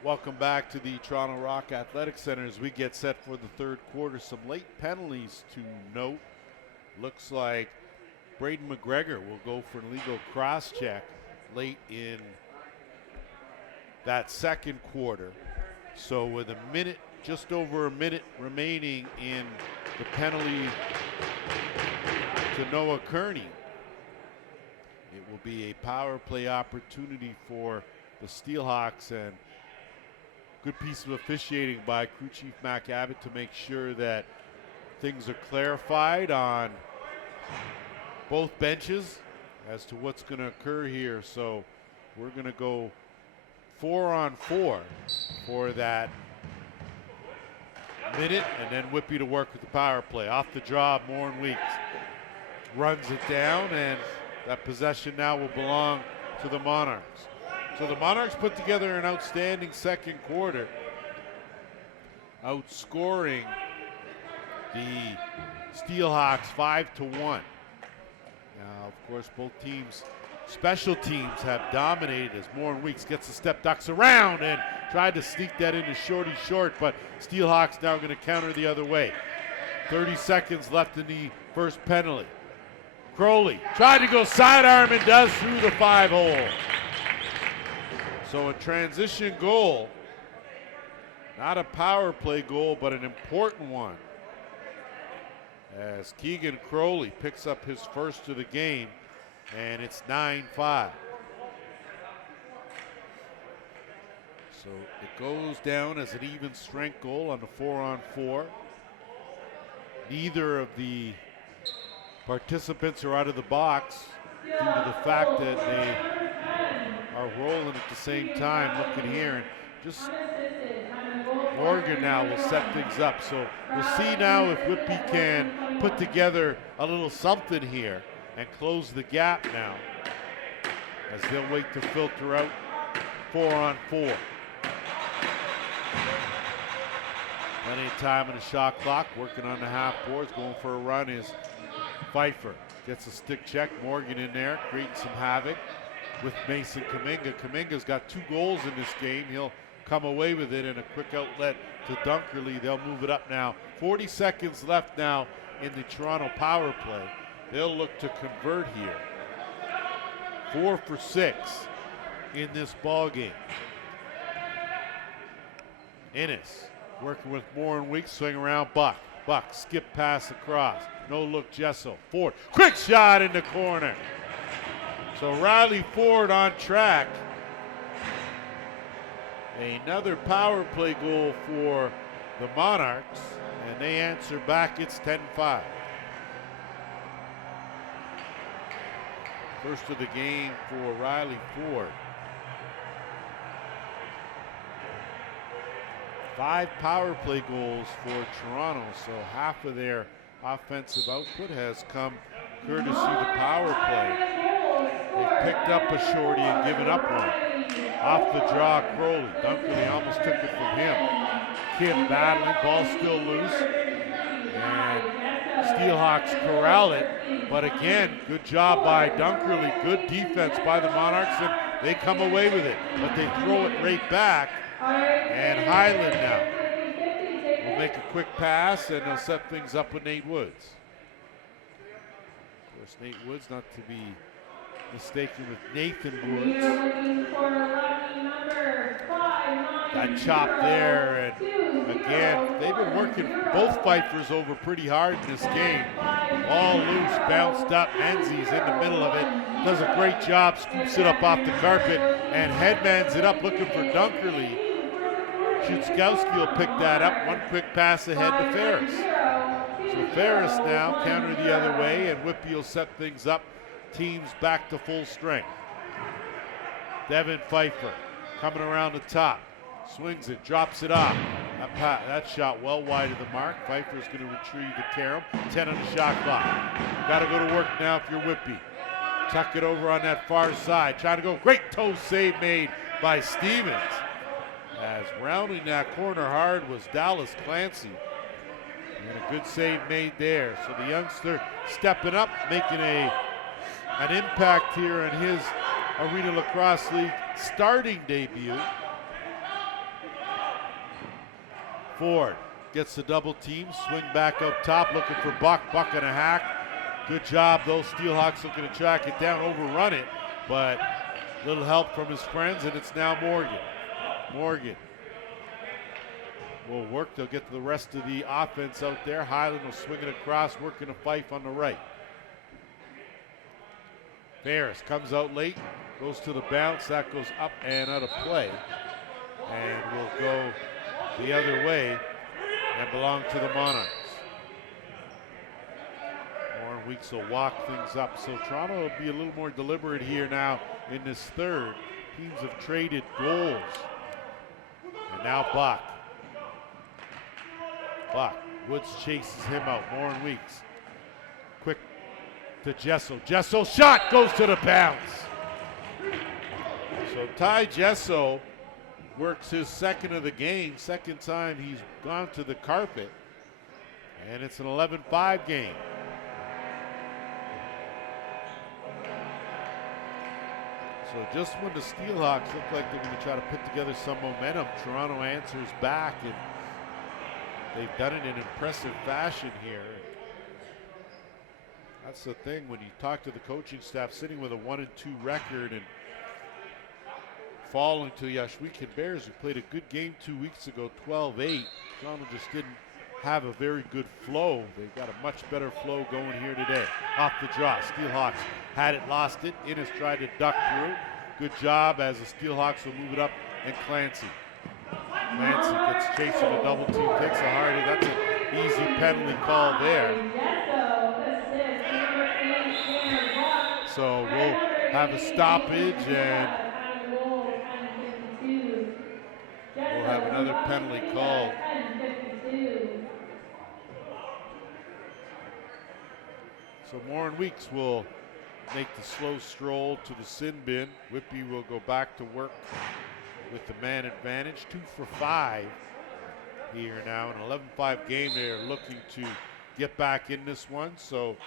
Welcome back to the Toronto Rock Athletic Center as we get set for the third quarter. Some late penalties to note. Looks like Braden McGregor will go for an illegal cross-check late in that second quarter. So with a minute, just over a minute remaining in the penalty to Noah Kearney, it will be a power play opportunity for the SteelHawks, and good piece of officiating by Crew Chief Mac Abbott to make sure that things are clarified on both benches as to what's going to occur here. So we're going to go 4-on-4 for that minute, and then Whitby to work with the power play. Off the draw, Morin Weeks runs it down, and that possession now will belong to the Monarchs. So the Monarchs put together an outstanding second quarter, outscoring the SteelHawks 5-1. Now, of course, both teams, special teams, have dominated as Morin Weeks gets the step, ducks around, and tried to sneak that into Shorty short, but SteelHawks now going to counter the other way. 30 seconds left in the first penalty. Crowley tried to go sidearm and does through the 5-hole. So a transition goal, not a power play goal, but an important one, as Keegan Crowley picks up his first of the game, and it's 9-5. So it goes down as an even strength goal on the 4-on-4. Neither of the participants are out of the box due to the fact that they are rolling at the same time. Looking here, and just Morgan now will set things up. So we'll see now if Whitby can put together a little something here and close the gap now, as they'll wait to filter out 4-on-4. Plenty of time on the shot clock, working on the half boards, going for a run is Pfeiffer. Gets a stick check, Morgan in there, creating some havoc with Mason Kaminga. Kaminga's got 2 goals in this game. He'll come away with it, and a quick outlet to Dunkerley. They'll move it up now. 40 seconds left now in the Toronto power play. They'll look to convert here. 4 for 6 in this ball game. Innes working with Morin Weeks, swing around Buck. Buck, skip pass across. No look, Jessel. Ford, quick shot in the corner. So Riley Ford on track. Another power play goal for the Monarchs, and they answer back. It's 10-5. First of the game for Riley Ford. 5 power play goals for Toronto, so half of their offensive output has come courtesy the power play. They've picked up a shorty and given up one. Off the draw, Crowley. Dunkerley almost took it from him. Kim battling, ball still loose. And SteelHawks corral it. But again, good job by Dunkerley. Good defense by the Monarchs, and they come away with it. But they throw it right back. And Highland now will make a quick pass, and they'll set things up with Nate Woods. Of course, Nate Woods, not to be mistaken with Nathan Woods. That chop there, and again, they've been working both Pfeifers over pretty hard in this game. All loose, bounced up. Menzies in the middle of it. Does a great job, scoops it up off the carpet, and headmans it up looking for Dunkerley. Schutzkowski will pick that up. One quick pass ahead to Ferris. So Ferris now counter the other way, and Whitby will set things up. Teams back to full strength. Devin Pfeiffer coming around the top. Swings it, drops it off. That shot well wide of the mark. Pfeiffer's going to retrieve the carom. 10 on the shot clock. Got to go to work now if you're Whitby. Tuck it over on that far side. Trying to go. Great toe save made by Stevens. As rounding that corner hard was Dallas Clancy. And a good save made there. So the youngster stepping up, making an impact here in his Arenalacrosseleague starting debut. Ford gets the double team, swing back up top, looking for Buck and a hack. Good job, those SteelHawks looking to track it down, overrun it, but little help from his friends, and it's now Morgan. Morgan will work, they'll get to the rest of the offense out there. Highland will swing it across, working a Fife on the right. Ferris comes out late, goes to the bounce, that goes up and out of play, and will go the other way and belong to the Monarchs. Warren Weeks will walk things up, so Toronto will be a little more deliberate here now in this third. Teams have traded goals. And now Buck. Woods chases him out. Warren Weeks. Quick to Jessel. Jessel shot goes to the bounce. So Ty Jessel works his second of the game. Second time he's gone to the carpet. And it's an 11-5 game. So just when the SteelHawks look like they're going to try to put together some momentum, Toronto answers back, and they've done it in impressive fashion here. That's the thing when you talk to the coaching staff, sitting with a 1-2 record and falling to the Ashweekan Bears, who played a good game 2 weeks ago, 12-8. Toronto just didn't have a very good flow. They've got a much better flow going here today. Off the draw, SteelHawks had it, lost it. Innes tried to duck through. Good job as the SteelHawks will move it up, and Clancy gets chasing a double team, takes a hard hit. That's an easy penalty call there. So we'll have a stoppage, and we'll have another penalty called. So Warren Weeks will make the slow stroll to the sin bin. Whitby will go back to work with the man advantage. 2 for 5 here now. An 11-5 game. They are looking to get back in this one. So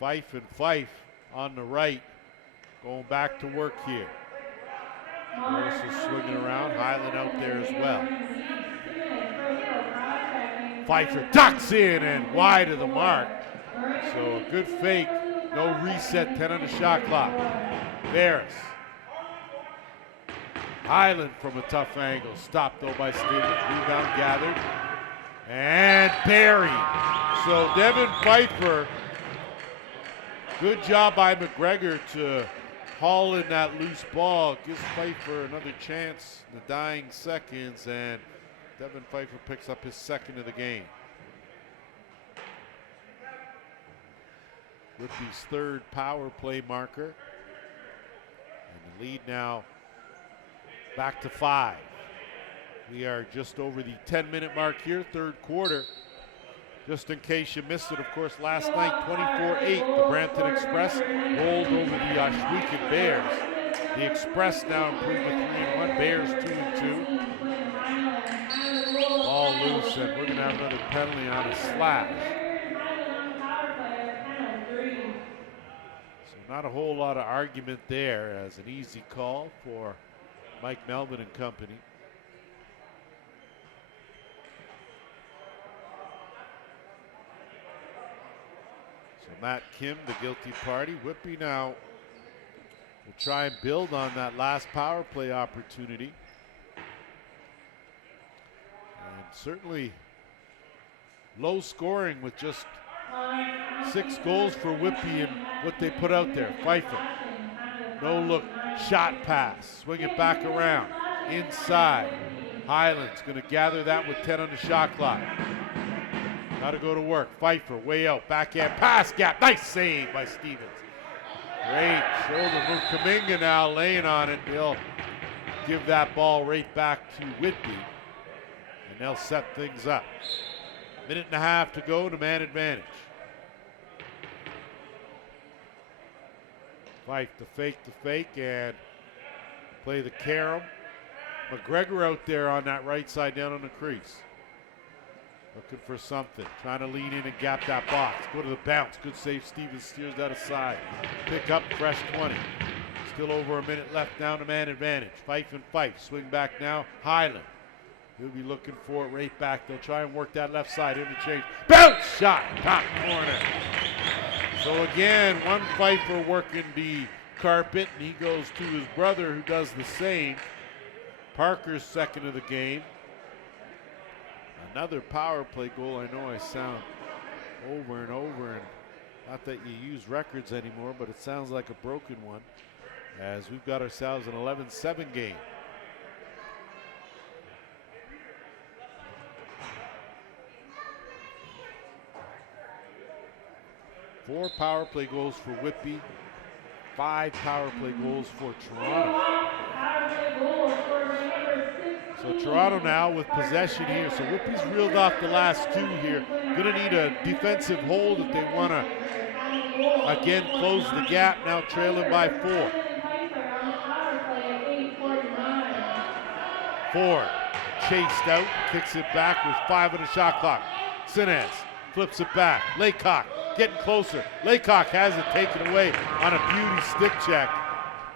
Fife and Fife on the right going back to work here. Morris is swinging around. Highland out there as well. Pfeiffer ducks in and wide of the mark. So a good fake, no reset, 10 on the shot clock. Ferris. Highland from a tough angle, stopped though by Stevens, rebound gathered, and buried. So Devin Pfeiffer, good job by McGregor to haul in that loose ball, gives Pfeiffer another chance in the dying seconds, and Devin Pfeiffer picks up his second of the game. Whitby's third power play marker. And the lead now back to 5. We are just over the 10-minute mark here, third quarter. Just in case you missed it, of course, last night, 24-8, the Brampton Express rolled over the Oswego Bears. The Express now improved to 3-1, Bears 2-2. Ball loose, and we're going to have another penalty on a slash. So not a whole lot of argument there, as an easy call for Mike Melvin and company. So Matt Kim, the guilty party. Whitby now will try and build on that last power play opportunity. And certainly low scoring with just 6 goals for Whitby and what they put out there. Pfeiffer, no look, shot pass, swing it back around, inside. Highland's going to gather that with 10 on the shot clock. Got to go to work. Pfeiffer way out, backhand pass gap, nice save by Stevens. Great shoulder move. Kuminga now laying on it. He'll give that ball right back to Whitby, and they'll set things up. Minute and a half to go to man advantage. Fife to fake, and play the carom. McGregor out there on that right side down on the crease. Looking for something, trying to lean in and gap that box. Go to the bounce, good save. Stevens steers that aside. Pick up, fresh 20. Still over a minute left, down to man advantage. Fife and Fife, swing back now. Highland, he'll be looking for it right back. They'll try and work that left side, interchange. Bounce shot, top corner. So again, one Pfeiffer working the carpet, and he goes to his brother who does the same. Parker's second of the game. Another power play goal. I know I sound over and over, and not that you use records anymore, but it sounds like a broken one, as we've got ourselves an 11-7 game. Four power play goals for Whitby, 5 power play goals for Toronto. So Toronto now with possession here. So Whitby's reeled off the last 2 here. Gonna need a defensive hold if they wanna, again, close the gap. Now trailing by 4. Ford chased out, kicks it back with 5 on the shot clock. Sinez flips it back. Laycock getting closer. Laycock has it taken away on a beauty stick check.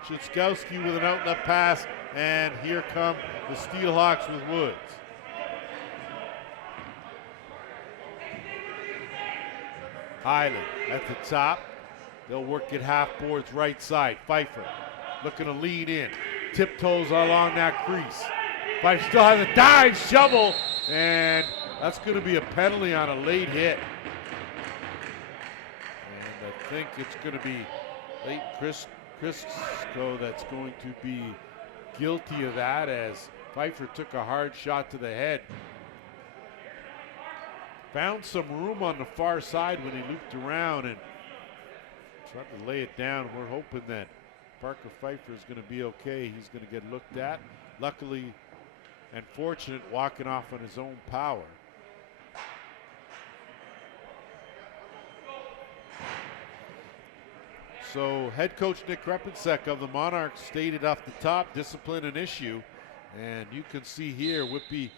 Szyskowski with an outlet pass, and here come the SteelHawks with Woods. Highland at the top. They'll work it half boards right side. Pfeiffer looking to lean in. Tiptoes along that crease. Pfeiffer still has a dive shovel, and that's going to be a penalty on a late hit. And I think it's going to be late Crisco that's going to be guilty of that, as Pfeiffer took a hard shot to the head. Found some room on the far side when he looped around and tried to lay it down. We're hoping that Parker Pfeiffer is going to be okay. He's going to get looked at. Luckily and fortunate, walking off on his own power. So head coach Nick Krepensek of the Monarchs stated off the top, discipline an issue. And you can see here Whitby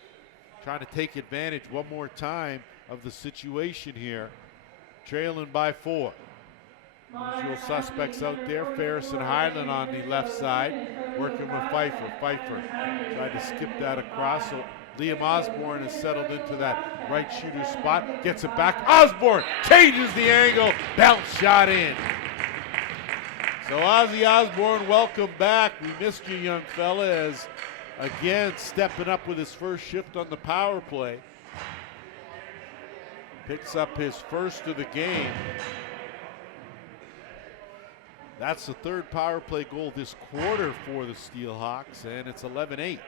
trying to take advantage one more time of the situation here. Trailing by 4. Usual suspects out there, Ferris and Highland on the left side, working with Pfeiffer. Pfeiffer tried to skip that across, so Liam Osborne has settled into that right shooter spot, gets it back. Osborne changes the angle, bounce shot in. So Ozzy Osborne, welcome back. We missed you, young fella, as again stepping up with his first shift on the power play. Picks up his first of the game. That's the 3rd power play goal this quarter for the SteelHawks, and it's 11-8.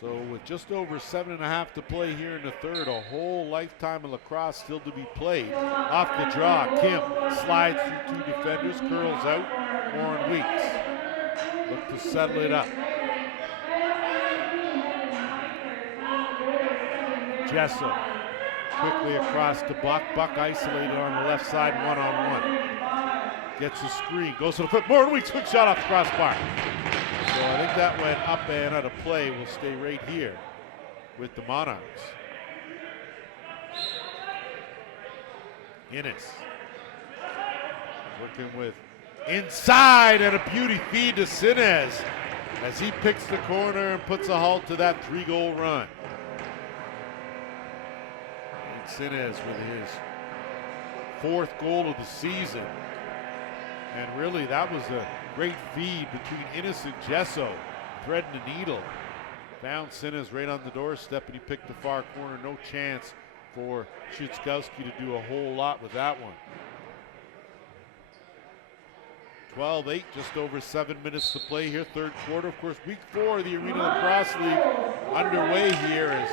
So with just over 7.5 to play here in the 3rd, a whole lifetime of lacrosse still to be played. Off the draw, Kim slides through 2 defenders, curls out. Warren Weeks look to settle it up. Jesso quickly across to Buck. Buck isolated on the left side, one-on-one. Gets a screen, goes to the foot. Moore quick shot off the crossbar. So I think that went up and out of play. Will stay right here with the Monarchs. Innes working with inside, and a beauty feed to Sinez as he picks the corner and puts a halt to that 3-goal run. And Sinez with his 4th goal of the season. And really, that was a great feed between Innes and Jesso, threading the needle. Found Sinez right on the doorstep, and he picked the far corner. No chance for Szyckowski to do a whole lot with that one. 12-8, just over 7 minutes to play here, 3rd quarter. Of course, week 4 of the Arenalacrosseleague underway here as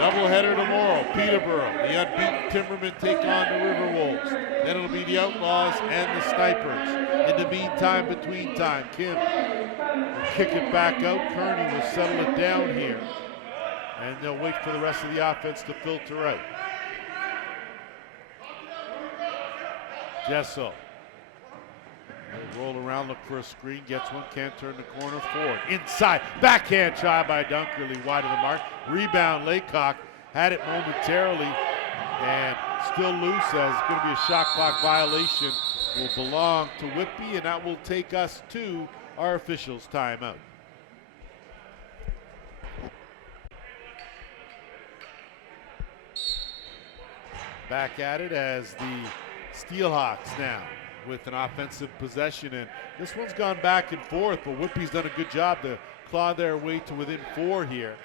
doubleheader tomorrow. Peterborough, the unbeaten Timbermen take on the River Wolves. Then it'll be the Outlaws and the Snipers. In the meantime, between time, Kim will kick it back out. Kearney will settle it down here. And they'll wait for the rest of the offense to filter out. Jesso. They'll roll around, look for a screen, gets one, can't turn the corner forward. Inside, backhand try by Dunkerley, wide of the mark. Rebound, Laycock had it momentarily and still loose, as it's going to be a shot clock violation. Will belong to Whitby, and that will take us to our officials' timeout. Back at it as the SteelHawks now with an offensive possession, and this one's gone back and forth, but Whitby's done a good job to claw their way to within 4 here.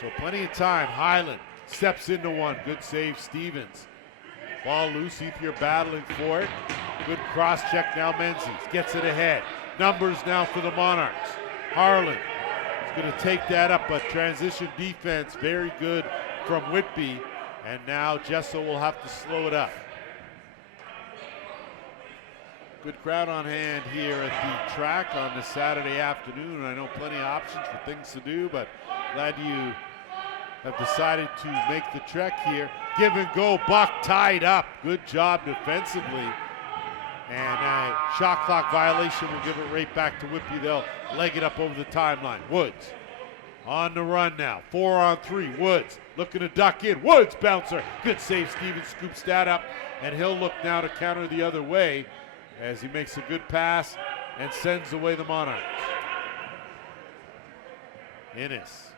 So plenty of time. Highland steps into one. Good save, Stevens. Ball loose, Ethier battling for it. Good cross check now, Menzies gets it ahead. Numbers now for the Monarchs. Harlan is going to take that up, but transition defense very good from Whitby, and now Jesso will have to slow it up. Good crowd on hand here at the track on this Saturday afternoon, and I know plenty of options for things to do, but glad you have decided to make the trek here. Give and go, Buck tied up. Good job defensively. And a shot clock violation will give it right back to Whitby. They'll leg it up over the timeline. Woods on the run now. 4-on-3. Woods looking to duck in. Woods bouncer. Good save. Stevens scoops that up, and he'll look now to counter the other way as he makes a good pass and sends away the Monarchs. Innes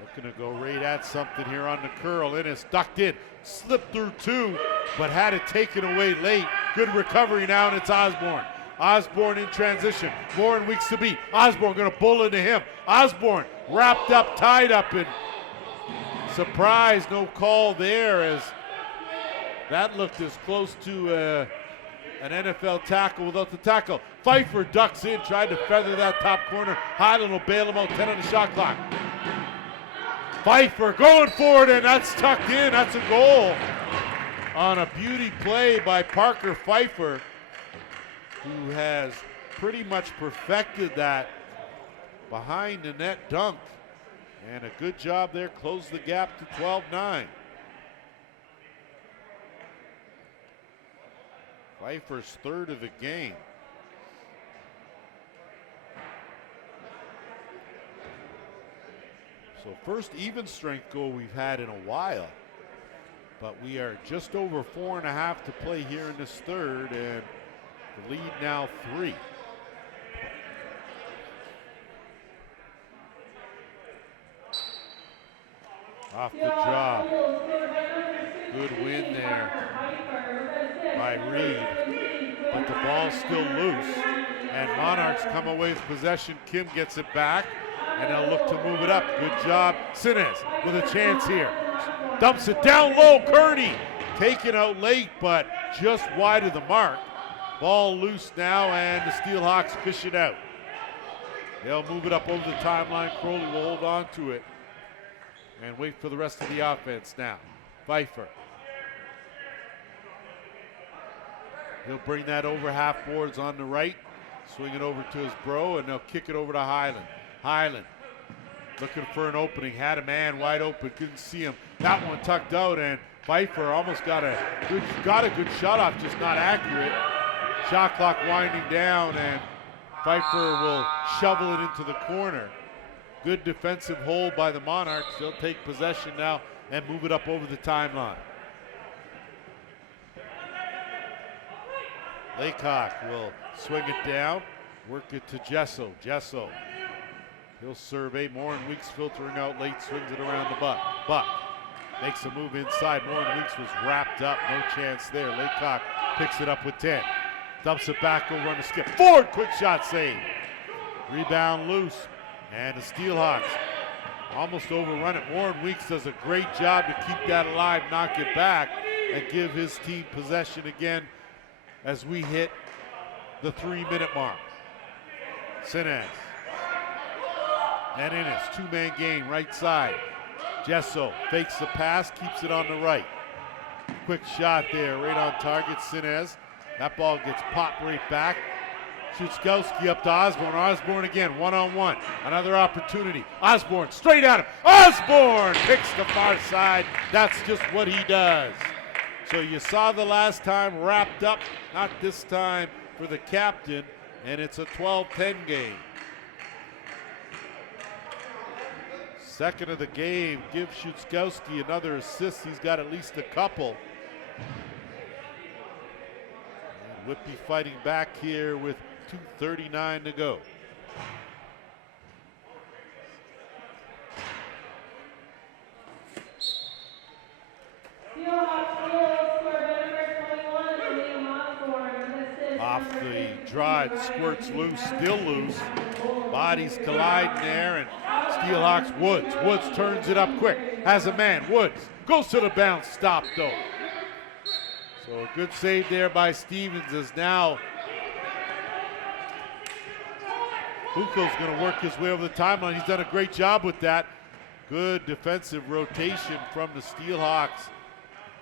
looking to go right at something here on the curl. Innes ducked in, slipped through 2, but had it taken away late. Good recovery now, and it's Osborne. Osborne in transition. More in weeks to beat. Osborne going to bull into him. Osborne wrapped up, tied up, and surprise, no call there, as that looked as close to an NFL tackle without the tackle. Pfeiffer ducks in, tried to feather that top corner. Highland will bail him out, 10 on the shot clock. Pfeiffer going forward, and that's tucked in. That's a goal on a beauty play by Parker Pfeiffer, who has pretty much perfected that behind the net dunk. And a good job there, close the gap to 12-9. Pfeiffer's 3rd of the game. So first even strength goal we've had in a while, but we are just over 4.5 to play here in this 3rd, and the lead now 3. Off the draw. Good win there by Reed, but the ball's still loose, and Monarchs come away with possession. Kim gets it back, and they'll look to move it up. Good job. Sinez with a chance here. Dumps it down low. Kearney taken out late, but just wide of the mark. Ball loose now, and the SteelHawks fish it out. They'll move it up over the timeline. Crowley will hold on to it and wait for the rest of the offense now. Pfeiffer. He'll bring that over half boards on the right, swing it over to his bro, and they'll kick it over to Highland. Highland looking for an opening, had a man wide open, couldn't see him. That one tucked out, and Pfeiffer almost got a good shot off, just not accurate. Shot clock winding down, and Pfeiffer will shovel it into the corner. Good defensive hold by the Monarchs. They'll take possession now and move it up over the timeline. Laycock will swing it down, work it to Jesso. Jesso, he'll survey. Morin Weeks filtering out late, swings it around the buck. Buck makes a move inside. Morin Weeks was wrapped up, no chance there. Laycock picks it up with 10. Dumps it back over on the skip. Ford, quick shot save. Rebound loose, and the SteelHawks almost overrun it. Morin Weeks does a great job to keep that alive, knock it back, and give his team possession again as we hit the 3-minute mark. Sinez and Innes, two-man game, right side. Jesso fakes the pass, keeps it on the right. Quick shot there, right on target. Sinez. That ball gets popped right back. Shutzkowski up to Osborne. Osborne again, one-on-one. Another opportunity. Osborne straight at him. Osborne picks the far side. That's just what he does. So you saw the last time wrapped up, not this time for the captain, and it's a 12-10 game. Second of the game, give Shutzkowski another assist. He's got at least a couple. And Whitby fighting back here with 2:39 to go. Off the drive, squirts loose, still loose. Bodies colliding there, and SteelHawks, Woods. Woods turns it up quick, has a man. Woods goes to the bounce, stopped though. So a good save there by Stevens, as now Buko's going to work his way over the timeline. He's done a great job with that. Good defensive rotation from the SteelHawks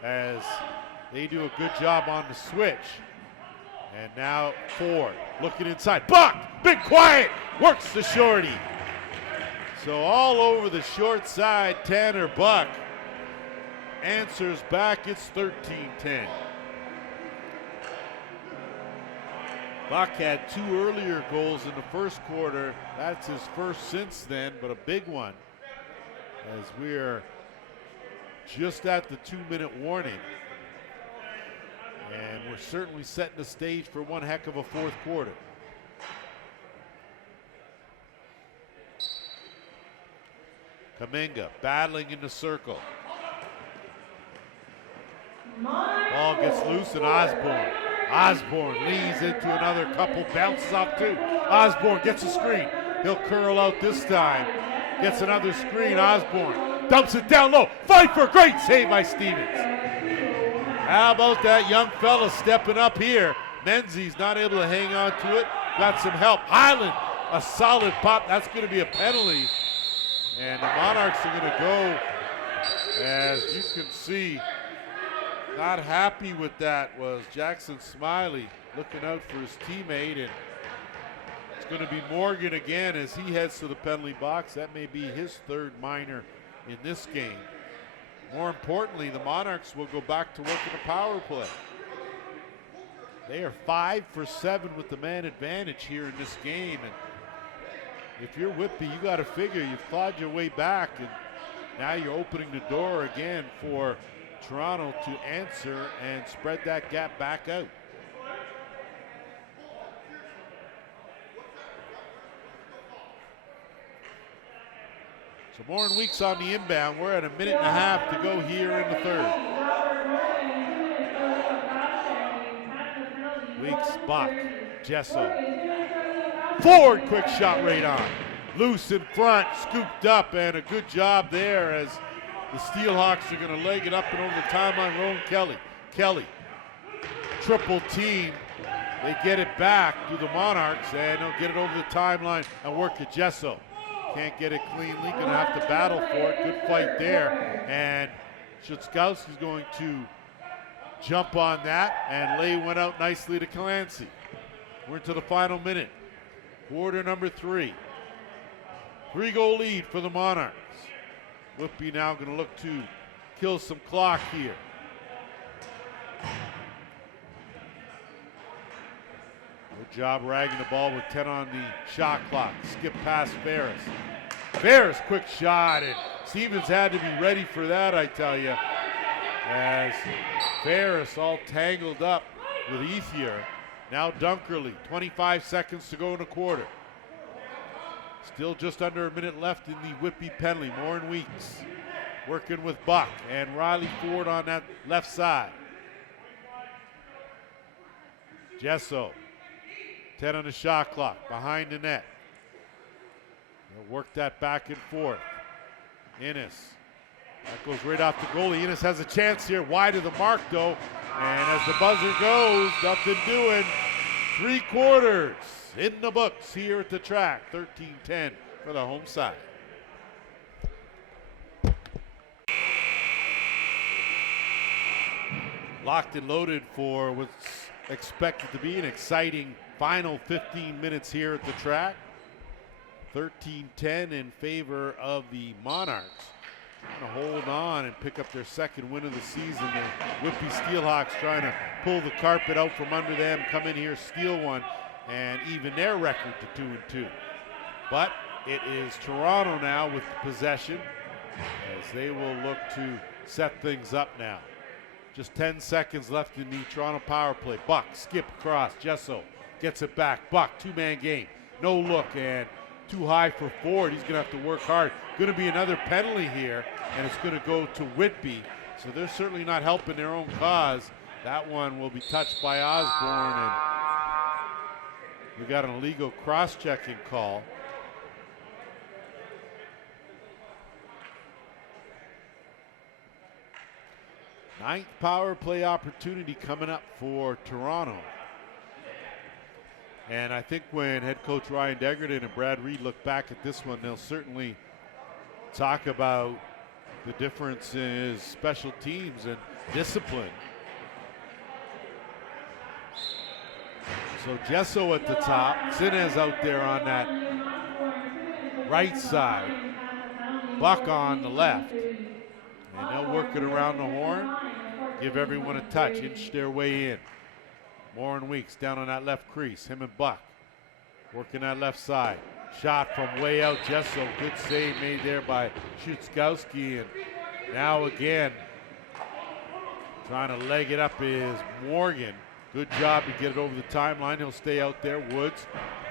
as they do a good job on the switch. And now Ford looking inside. Buck, big quiet, works the shorty. So all over the short side, Tanner Buck answers back. It's 13-10. Buck had two earlier goals in the first quarter. That's his first since then, but a big one as we're just at the 2-minute warning. And we're certainly setting the stage for one heck of a fourth quarter. Kaminga battling in the circle. Ball gets loose, and Osborne leans into another couple, bounces off two. Osborne gets a screen. He'll curl out this time. Gets another screen. Osborne dumps it down low. Pfeiffer, great save by Stevens. How about that young fella stepping up here? Menzies not able to hang on to it. Got some help. Highland, a solid pop. That's going to be a penalty. And the Monarchs are going to go, as you can see, not happy with that was Jackson Smiley, looking out for his teammate. And it's going to be Morgan again as he heads to the penalty box. That may be his third minor in this game. More importantly, the Monarchs will go back to working a power play. They are 5 for 7 with the man advantage here in this game. And if you're Whitby, you got to figure you've clawed your way back, and now you're opening the door again for Toronto to answer and spread that gap back out. So Morin Weeks on the inbound. We're at a minute and a half to go here in the third. Weeks, Bach, Jesso. Ford, quick shot right on. Loose in front, scooped up, and a good job there as the SteelHawks are going to leg it up and over the timeline. Rowan Kelly. Kelly, triple team. They get it back to the Monarchs, and they'll get it over the timeline and work it. Jesso can't get it cleanly, going to have to battle for it. Good fight there, and Shutzkowski's going to jump on that, and lay one out nicely to Clancy. We're into the final minute. Quarter number 3. 3-goal lead for the Monarchs. Whitby now going to look to kill some clock here. Good job ragging the ball with 10 on the shot clock. Skip past Ferris. Ferris, quick shot, and Stevens had to be ready for that, I tell you. As Ferris all tangled up with Ethier. Now Dunkerley, 25 seconds to go in the quarter. Still just under a minute left in the Whitby penalty. Morin Weeks working with Buck and Riley Ford on that left side. Jesso, 10 on the shot clock, behind the net. They'll work that back and forth. Innes, that goes right off the goalie. Innes has a chance here, wide of the mark though. And as the buzzer goes, nothing doing. 3 quarters in the books here at the track. 13-10 for the home side. Locked and loaded for what's expected to be an exciting final 15 minutes here at the track. 13-10 in favor of the Monarchs. Trying to hold on and pick up their second win of the season. The Whitby SteelHawks trying to pull the carpet out from under them, come in here, steal one, and even their record to 2-2. But it is Toronto now with possession as they will look to set things up now. Just 10 seconds left in the Toronto power play. Buck, skip across, Jesso gets it back. Buck, 2-man game, no look, and too high for Ford. He's going to have to work hard. Going to be another penalty here, and it's going to go to Whitby. So they're certainly not helping their own cause. That one will be touched by Osborne, and we got an illegal cross-checking call. Ninth power play opportunity coming up for Toronto. And I think when head coach Ryan Degerton and Brad Reed look back at this one, they'll certainly talk about the difference in special teams and discipline. So Jesso at the top, Sinez out there on that right side, Buck on the left. And they'll work it around the horn, give everyone a touch, inch their way in. Morin Weeks down on that left crease, him and Buck working that left side. Shot from way out, Jesso, good save made there by Schutzkowski, and now again trying to leg it up is Morgan. Good job to get it over the timeline. He'll stay out there. Woods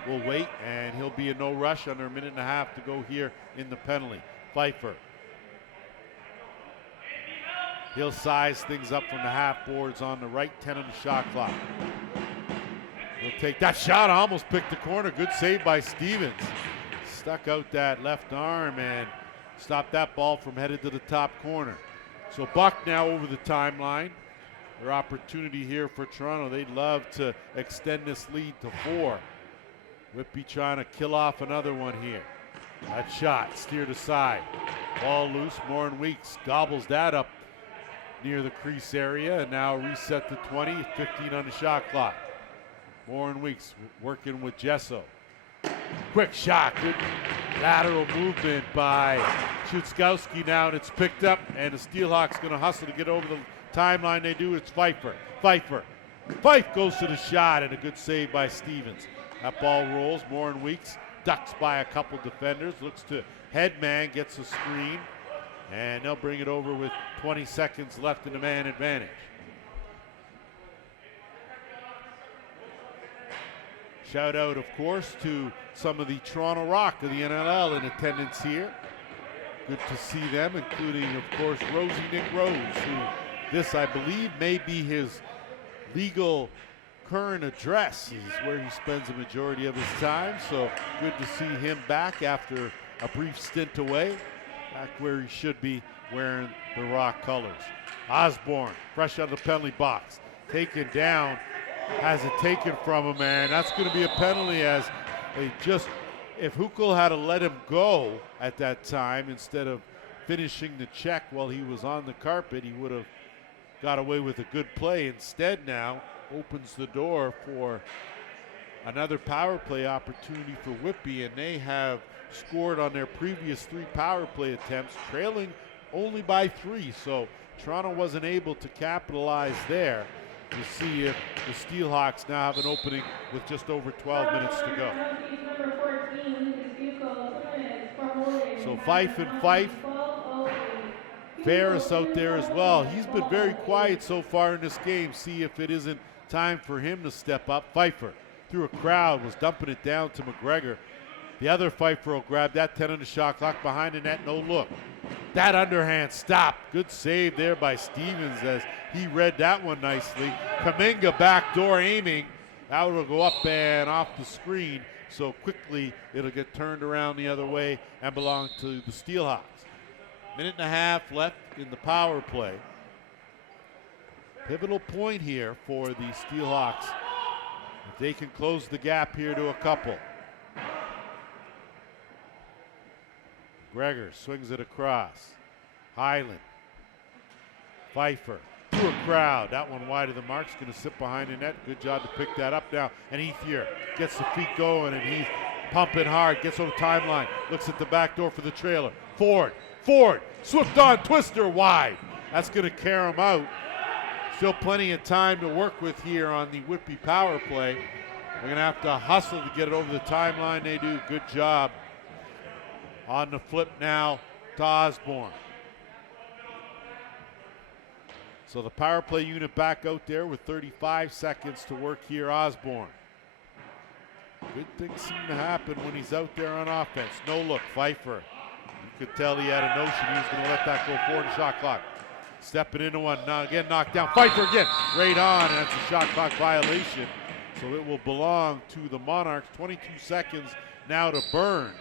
will wait, and he'll be in no rush. Under a minute and a half to go here in the penalty. Pfeiffer. He'll size things up from the half boards on the right, 10 on the shot clock. He'll take that shot, almost picked the corner. Good save by Stevens. Stuck out that left arm and stopped that ball from headed to the top corner. So Buck now over the timeline. Their opportunity here for Toronto. They'd love to extend this lead to 4. Whitby trying to kill off another one here. That shot steered aside. Ball loose. Morin Weeks gobbles that up near the crease area, and now reset to 20, 15 on the shot clock. Morin Weeks working with Jesso. Quick shot, good lateral movement by Schutzkowski now, and it's picked up, and the SteelHawks going to hustle to get over the timeline. They do. It's Pfeiffer. Fife goes to the shot, and a good save by Stevens. That ball rolls. Morin Weeks ducks by a couple defenders, looks to headman, gets a screen, and they'll bring it over with 20 seconds left in the man advantage. Shout out, of course, to some of the Toronto Rock of the NLL in attendance here. Good to see them, including, of course, Rosie Nick Rose, who this, I believe, may be his legal current address. This is where he spends the majority of his time, so good to see him back after a brief stint away. Back where he should be, wearing the Rock colors. Osborne, fresh out of the penalty box, taken down, has it taken from him, and that's going to be a penalty as they just, if Hukel had to let him go at that time instead of finishing the check while he was on the carpet, he would have got away with a good play. Instead now, opens the door for another power play opportunity for Whitby, and they have scored on their previous 3 power play attempts, trailing only by 3. So Toronto wasn't able to capitalize there. To see if the SteelHawks now have an opening with just over 12 minutes to go. So Fife and Fife. Ferris out there as well. He's been very quiet so far in this game. See if it isn't time for him to step up. Pfeiffer through a crowd was dumping it down to McGregor. The other Pfeiffer will grab that 10 on the shot clock behind the net. No look. That underhand stop. Good save there by Stevens as he read that one nicely. Kaminga backdoor aiming. That will go up and off the screen. So quickly it'll get turned around the other way and belong to the SteelHawks. Minute and a half left in the power play. Pivotal point here for the SteelHawks. If they can close the gap here to a couple. Gregor swings it across. Highland. Pfeiffer through a crowd. That one wide of the mark's going to sit behind the net. Good job to pick that up now. And Ethier gets the feet going and he's pumping hard. Gets over the timeline. Looks at the back door for the trailer. Ford. Swift on twister wide. That's going to carry him out. Still plenty of time to work with here on the Whitby power play. They're going to have to hustle to get it over the timeline. They do a good job. On the flip now to Osborne. So the power play unit back out there with 35 seconds to work here. Osborne. Good things seem to happen when he's out there on offense. No look, Pfeiffer. You could tell he had a notion he was going to let that go forward in the shot clock. Stepping into one, now again knocked down. Pfeiffer again, right on, and that's a shot clock violation. So it will belong to the Monarchs. 22 seconds now to burn.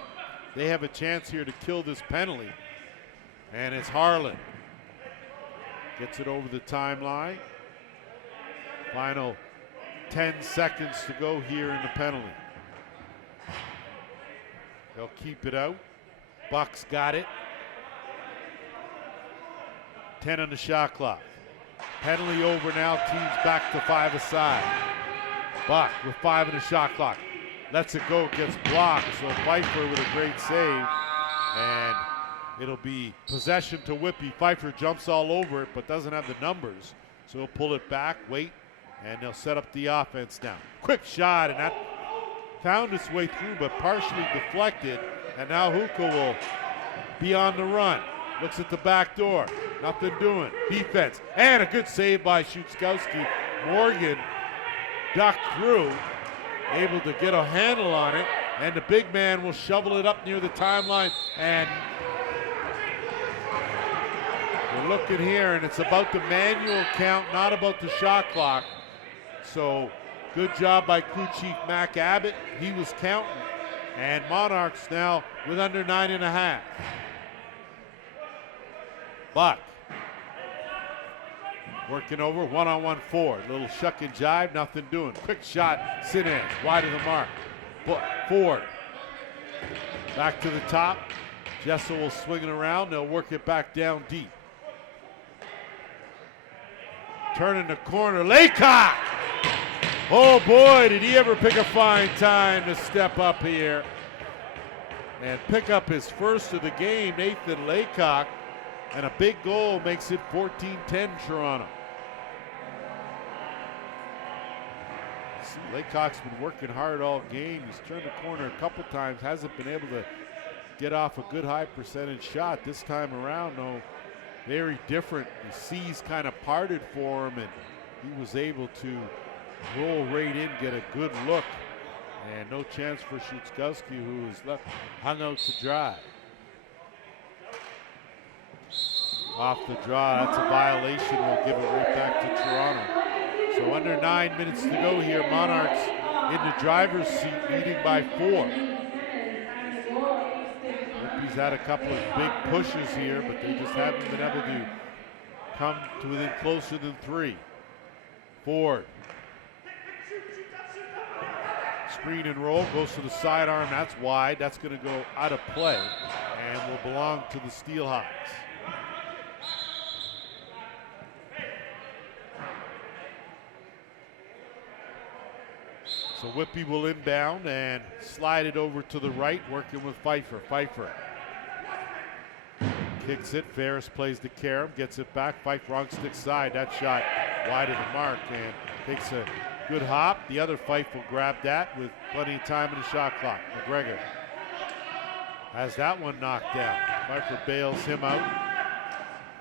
They have a chance here to kill this penalty. And it's Harlan. Gets it over the timeline. Final 10 seconds to go here in the penalty. They'll keep it out. Buck's got it. 10 on the shot clock. Penalty over now. Teams back to 5 aside. Buck with 5 on the shot clock. Lets it go, gets blocked. So Pfeiffer with a great save. And it'll be possession to Whitby. Pfeiffer jumps all over it, but doesn't have the numbers. So he'll pull it back, wait, and they'll set up the offense now. Quick shot, and that found its way through, but partially deflected. And now Hookah will be on the run. Looks at the back door. Nothing doing. Defense. And a good save by Shutzkowski. Morgan ducked through. Able to get a handle on it. And the big man will shovel it up near the timeline. And we're looking here, and it's about the manual count, not about the shot clock. So good job by crew chief Mac Abbott. He was counting. And Monarchs now with under 9.5. Buck working over, one-on-one Ford. Little shuck and jive, nothing doing. Quick shot, Sinez, wide of the mark. Ford back to the top. Jessel will swing it around. They'll work it back down deep. Turning the corner, Laycock! Oh boy, did he ever pick a fine time to step up here and pick up his first of the game, Nathan Laycock, and a big goal makes it 14-10 Toronto. See, Laycock's been working hard all game. He's turned the corner a couple times, hasn't been able to get off a good high percentage shot. This time around, though, very different. The seas kind of parted for him, and he was able to roll right in, get a good look, and no chance for Shutzkowski, who is left hung out to dry. Off the draw, that's a violation. We'll give it right back to Toronto. So under 9 minutes to go here. Monarchs in the driver's seat, leading by 4. Whitby's had a couple of big pushes here, but they just haven't been able to come to within closer than 3. Ford. Screen and roll, goes to the sidearm, that's wide. That's going to go out of play and will belong to the SteelHawks. So Whitby will inbound and slide it over to the right, working with Pfeiffer. Pfeiffer kicks it. Ferris plays to Karam, gets it back. Pfeiffer wrong stick side. That shot wide of the mark and takes a good hop. The other Fife will grab that with plenty of time in the shot clock. McGregor has that one knocked down. Pfeiffer bails him out.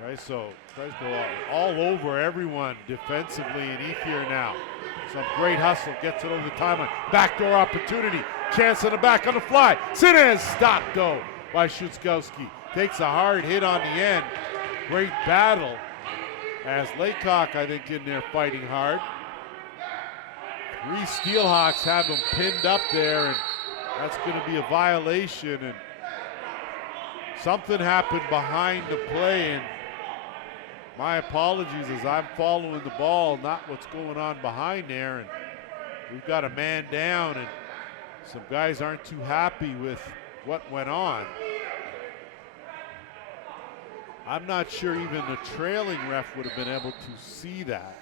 Right, so tries to go all over everyone defensively in Ethier now. Some great hustle, gets it over the timeline. Backdoor opportunity, chance on the back on the fly. Sinez stopped though by Shuskowski. Takes a hard hit on the end. Great battle as Laycock, I think, in there fighting hard. 3 SteelHawks have him pinned up there, and that's going to be a violation. And something happened behind the play, and my apologies as I'm following the ball, not what's going on behind there. And we've got a man down, and some guys aren't too happy with what went on. I'm not sure even the trailing ref would have been able to see that,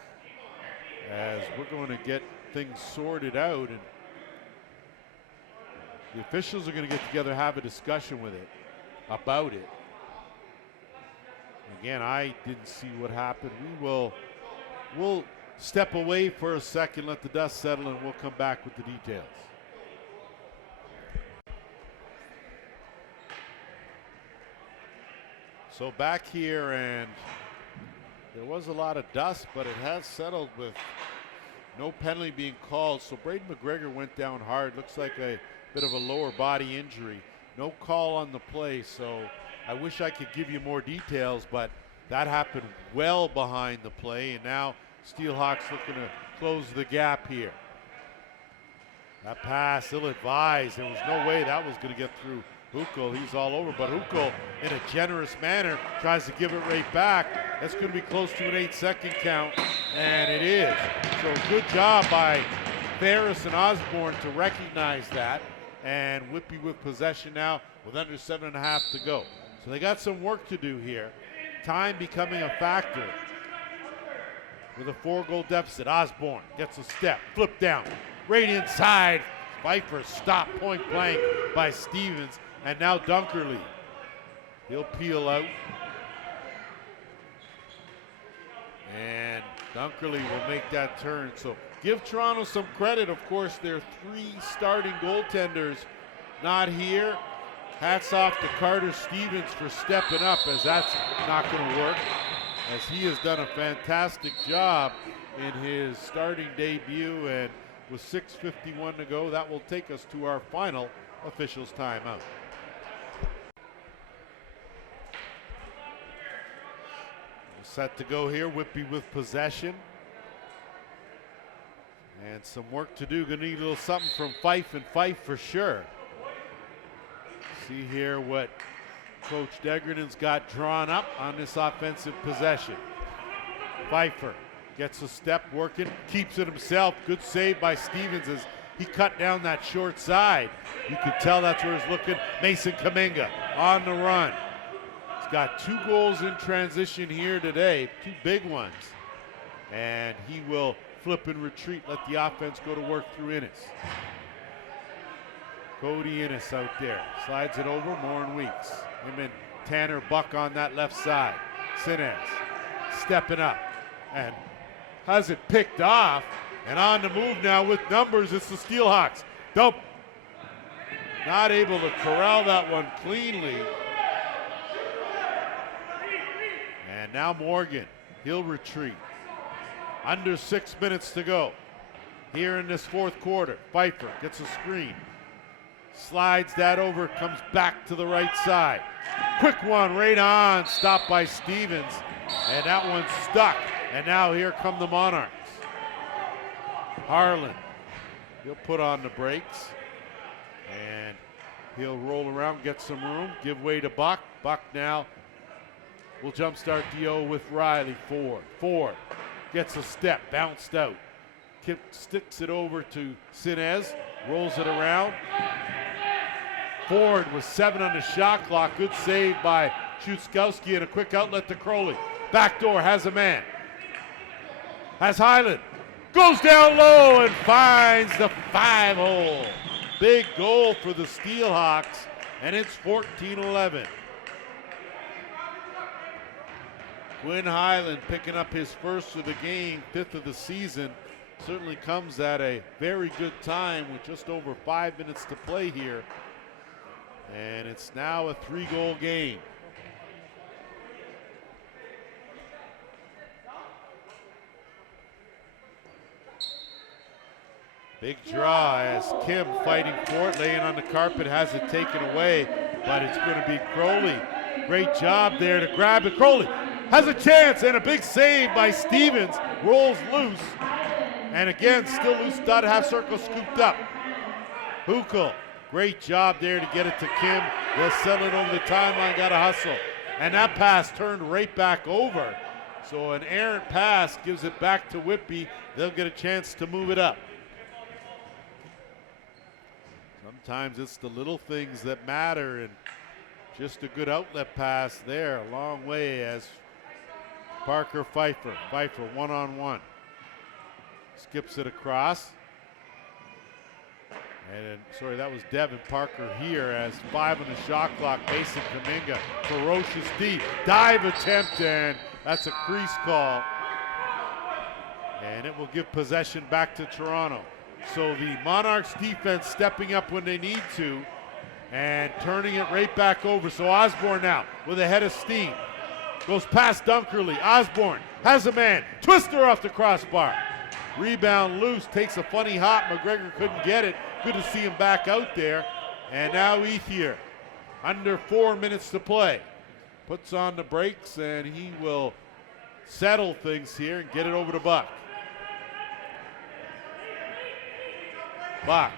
as we're going to get things sorted out, and the officials are going to get together, have a discussion with it, about it. Again, I didn't see what happened. We'll step away for a second, let the dust settle, and we'll come back with the details. So back here, and there was a lot of dust, but it has settled with no penalty being called. So Braden McGregor went down hard. Looks like a bit of a lower body injury. No call on the play, so I wish I could give you more details, but that happened well behind the play, and now SteelHawks looking to close the gap here. That pass ill-advised. There was no way that was going to get through Hukel. He's all over, but Hukel, in a generous manner, tries to give it right back. That's going to be close to an 8-second count, and it is. So good job by Ferris and Osborne to recognize that, and Whitby with possession now with under 7.5 to go. So they got some work to do here. Time becoming a factor with a 4-goal deficit. Osborne gets a step, flip down, right inside. Pfeiffer stopped point blank by Stevens, and now Dunkerley. He'll peel out. And Dunkerley will make that turn. So give Toronto some credit. Of course, their 3 starting goaltenders not here. Hats off to Carter Stevens for stepping up, as that's not going to work, as he has done a fantastic job in his starting debut. And with 6:51 to go, that will take us to our final officials timeout. Set to go here, Whitby with possession. And some work to do. Gonna need a little something from Fife and Fife for sure. See here what Coach Degreden's got drawn up on this offensive possession. Pfeiffer gets a step working, keeps it himself. Good save by Stevens as he cut down that short side. You could tell that's where he's looking. Mason Kaminga on the run. He's got 2 goals in transition here today, 2 big ones. And he will flip and retreat, let the offense go to work through Innes. Cody Innes out there, slides it over, Morin Weeks. Him and Tanner Buck on that left side. Sinez stepping up and has it picked off, and on the move now with numbers, it's the SteelHawks. Dope. Not able to corral that one cleanly. And now Morgan, he'll retreat. Under 6 minutes to go here in this 4th quarter. Pfeiffer gets a screen. Slides that over, comes back to the right side. Quick one right on, stopped by Stevens, and that one's stuck. And now here come the Monarchs. Harlan, he'll put on the brakes, and he'll roll around, get some room, give way to Buck. Buck now will jumpstart the O with Riley. Ford gets a step, bounced out. Sticks it over to Sinez, rolls it around. Ford with 7 on the shot clock. Good save by Shuskowski, and a quick outlet to Crowley. Backdoor has a man. Has Highland. Goes down low and finds the 5-hole. Big goal for the SteelHawks, and it's 14-11. Quinn Highland picking up his first of the game, 5th of the season. Certainly comes at a very good time with just over 5 minutes to play here. And it's now a 3-goal game. Big draw as Kim fighting for it, laying on the carpet, has it taken away, but it's going to be Crowley. Great job there to grab it. Crowley has a chance and a big save by Stevens. Rolls loose. And again, still loose, dot half circle scooped up. Hukel, great job there to get it to Kim. They'll settle it over the timeline, got a hustle. And that pass turned right back over. So an errant pass gives it back to Whitby. They'll get a chance to move it up. Sometimes it's the little things that matter, and just a good outlet pass there, a long way as Parker Pfeiffer one-on-one. Skips it across. And sorry, that was Devin Parker here as 5 on the shot clock. Mason Kaminga, ferocious D, dive attempt, and that's a crease call. And it will give possession back to Toronto. So the Monarchs defense stepping up when they need to and turning it right back over. So Osborne now with a head of steam. Goes past Dunkerley. Osborne has a man. Twister off the crossbar. Rebound loose. Takes a funny hop. McGregor couldn't get it. Good to see him back out there. And now Ethier, under 4 minutes to play, puts on the brakes, and he will settle things here and get it over to Buck. Buck.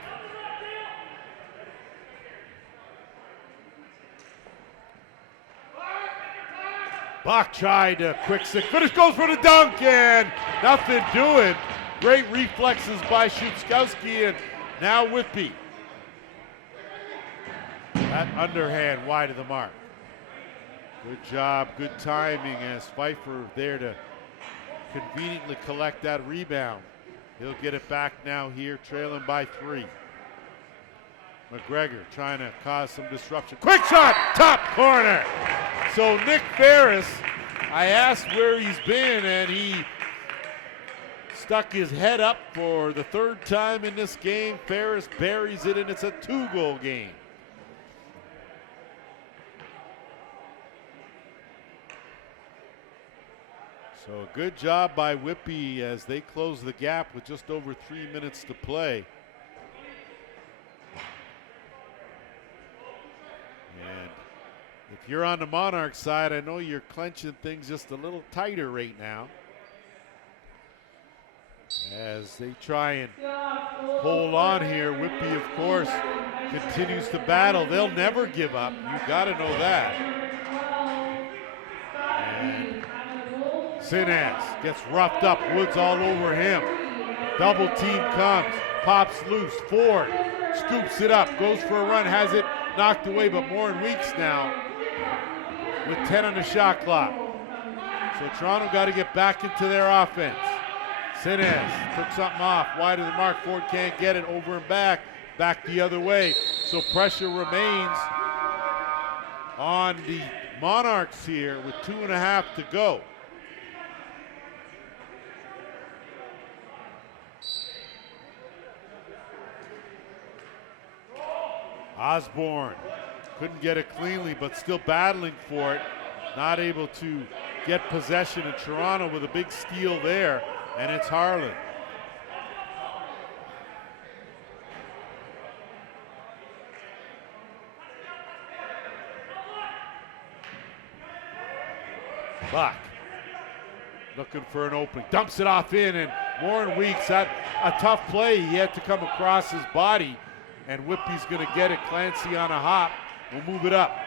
Buck tried a quick stick finish, goes for the dunk, and nothing doing. Great reflexes by Schutzkowski, and now Whitby. That underhand wide of the mark. Good job, good timing as Pfeiffer there to conveniently collect that rebound. He'll get it back now here, trailing by 3. McGregor trying to cause some disruption. Quick shot, top corner. So Nick Ferris, I asked where he's been, and he stuck his head up for the 3rd time in this game. Ferris buries it, and it's a 2-goal game. So a good job by Whitby as they close the gap with just over 3 minutes to play. And if you're on the Monarch side, I know you're clenching things just a little tighter right now as they try and hold on here. Whitby, of course, continues to battle. They'll never give up. You've got to know that. And Sinaz gets roughed up. Woods all over him. Double team comes. Pops loose. Ford scoops it up. Goes for a run. Has it knocked away, but Warren Weeks now with 10 on the shot clock. So Toronto got to get back into their offense. Sinaz took something off. Wide of the mark. Ford can't get it. Over and back. Back the other way. So pressure remains on the Monarchs here with 2.5 to go. Osborne couldn't get it cleanly, but still battling for it. Not able to get possession in Toronto with a big steal there, and it's Harlan. Buck looking for an opening, dumps it off in, and Warren Weeks had a tough play. He had to come across his body, and Whitby's going to get it. Clancy on a hop will move it up,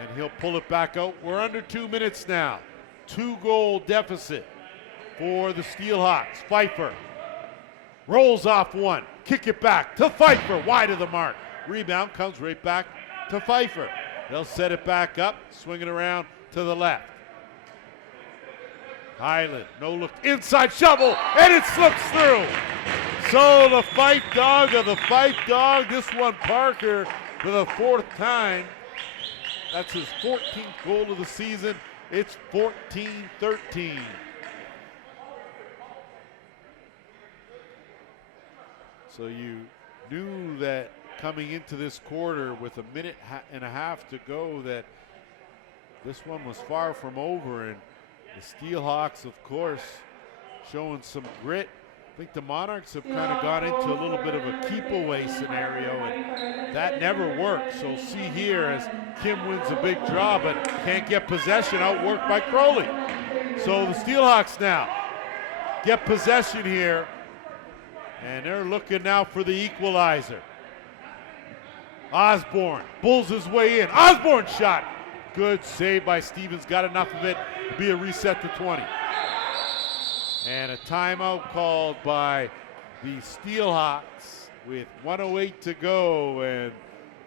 and he'll pull it back out. We're under 2 minutes now. 2-goal deficit for the SteelHawks. Pfeiffer rolls off one, kick it back to Pfeiffer, wide of the mark. Rebound comes right back to Pfeiffer. They'll set it back up, swing it around to the left. Highland, no look, inside shovel, and it slips through. So the fight dog of the fight dog, this one Parker for the 4th time. That's his 14th goal of the season. It's 14-13. So you knew that coming into this quarter with a minute and a half to go that this one was far from over, and the SteelHawks, of course, showing some grit. I think the Monarchs have kind of gone into a little bit of a keep-away scenario, and that never worked. So see here as Kim wins a big draw, but can't get possession, outworked by Crowley. So the SteelHawks now get possession here, and they're looking now for the equalizer. Osborne bulls his way in. Osborne shot. Good save by Stevens. Got enough of it to be a reset to 20. And a timeout called by the SteelHawks with 1:08 to go. And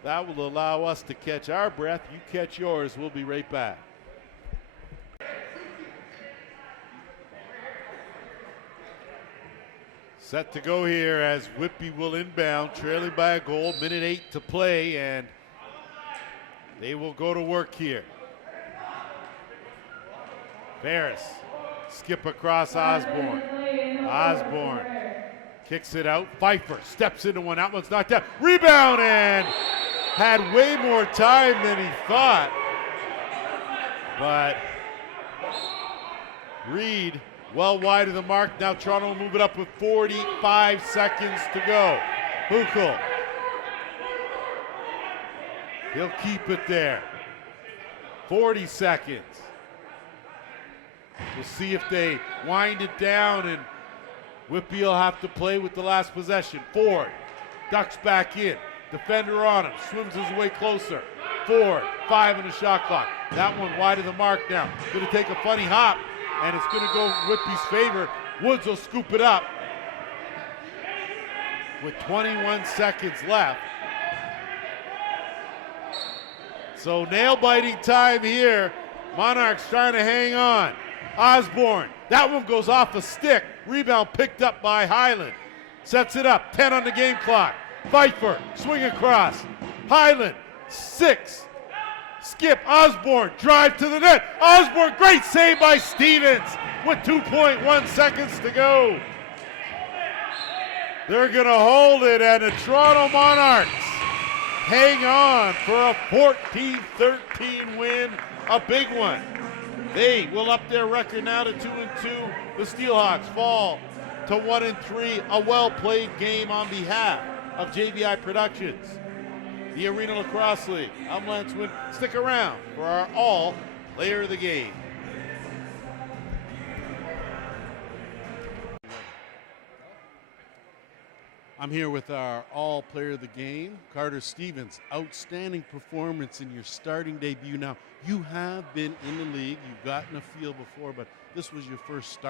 that will allow us to catch our breath. You catch yours. We'll be right back. Set to go here as Whitby will inbound, trailing by a goal, minute 8 to play, and they will go to work here. Ferris, skip across Osborne. Osborne kicks it out. Pfeiffer steps into one. That one's knocked down. Rebound, and had way more time than he thought. But Reed well wide of the mark. Now Toronto will move it up with 45 seconds to go. Hukel. He'll keep it there. 40 seconds. We'll see if they wind it down, and Whitby will have to play with the last possession. Ford ducks back in. Defender on him. Swims his way closer. Ford, 5 in the shot clock. That one wide of the mark now. Going to take a funny hop, and it's going to go Whitby's favor. Woods will scoop it up with 21 seconds left. So nail-biting time here. Monarchs trying to hang on. Osborne, that one goes off a stick. Rebound picked up by Highland. Sets it up, 10 on the game clock. Pfeiffer, swing across. Highland, 6. Skip, Osborne, drive to the net. Osborne, great save by Stevens with 2.1 seconds to go. They're going to hold it, and the Toronto Monarchs hang on for a 14-13 win, a big one. They will up their record now to 2-2. The SteelHawks fall to 1-3. A well-played game on behalf of JVI Productions, the Arenalacrosseleague. I'm Lance Wynn. Stick around for our all player of the game. I'm here with our all player of the game, Carter Stevens. Outstanding performance in your starting debut. Now, you have been in the league, you've gotten a feel before, but this was your first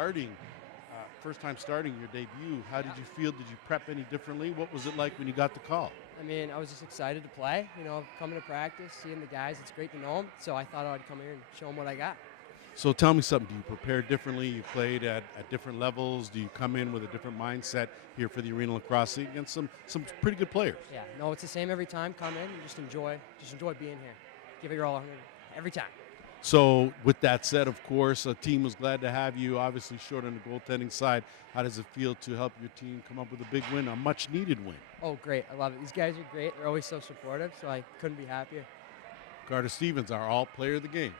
time starting your debut. How did you feel? Did you prep any differently? What was it like when you got the call? I mean, I was just excited to play. You know, coming to practice, seeing the guys, it's great to know them. So I thought I'd come here and show them what I got. So tell me something. Do you prepare differently? You played at different levels. Do you come in with a different mindset here for the Arenalacrosseleague against some pretty good players? Yeah, no, it's the same every time. Come in and just enjoy being here. Give it your all every time. So with that said, of course, a team was glad to have you. Obviously short on the goaltending side. How does it feel to help your team come up with a big win, a much-needed win? Oh, great. I love it. These guys are great. They're always so supportive, so I couldn't be happier. Carter Stevens, our all player of the game.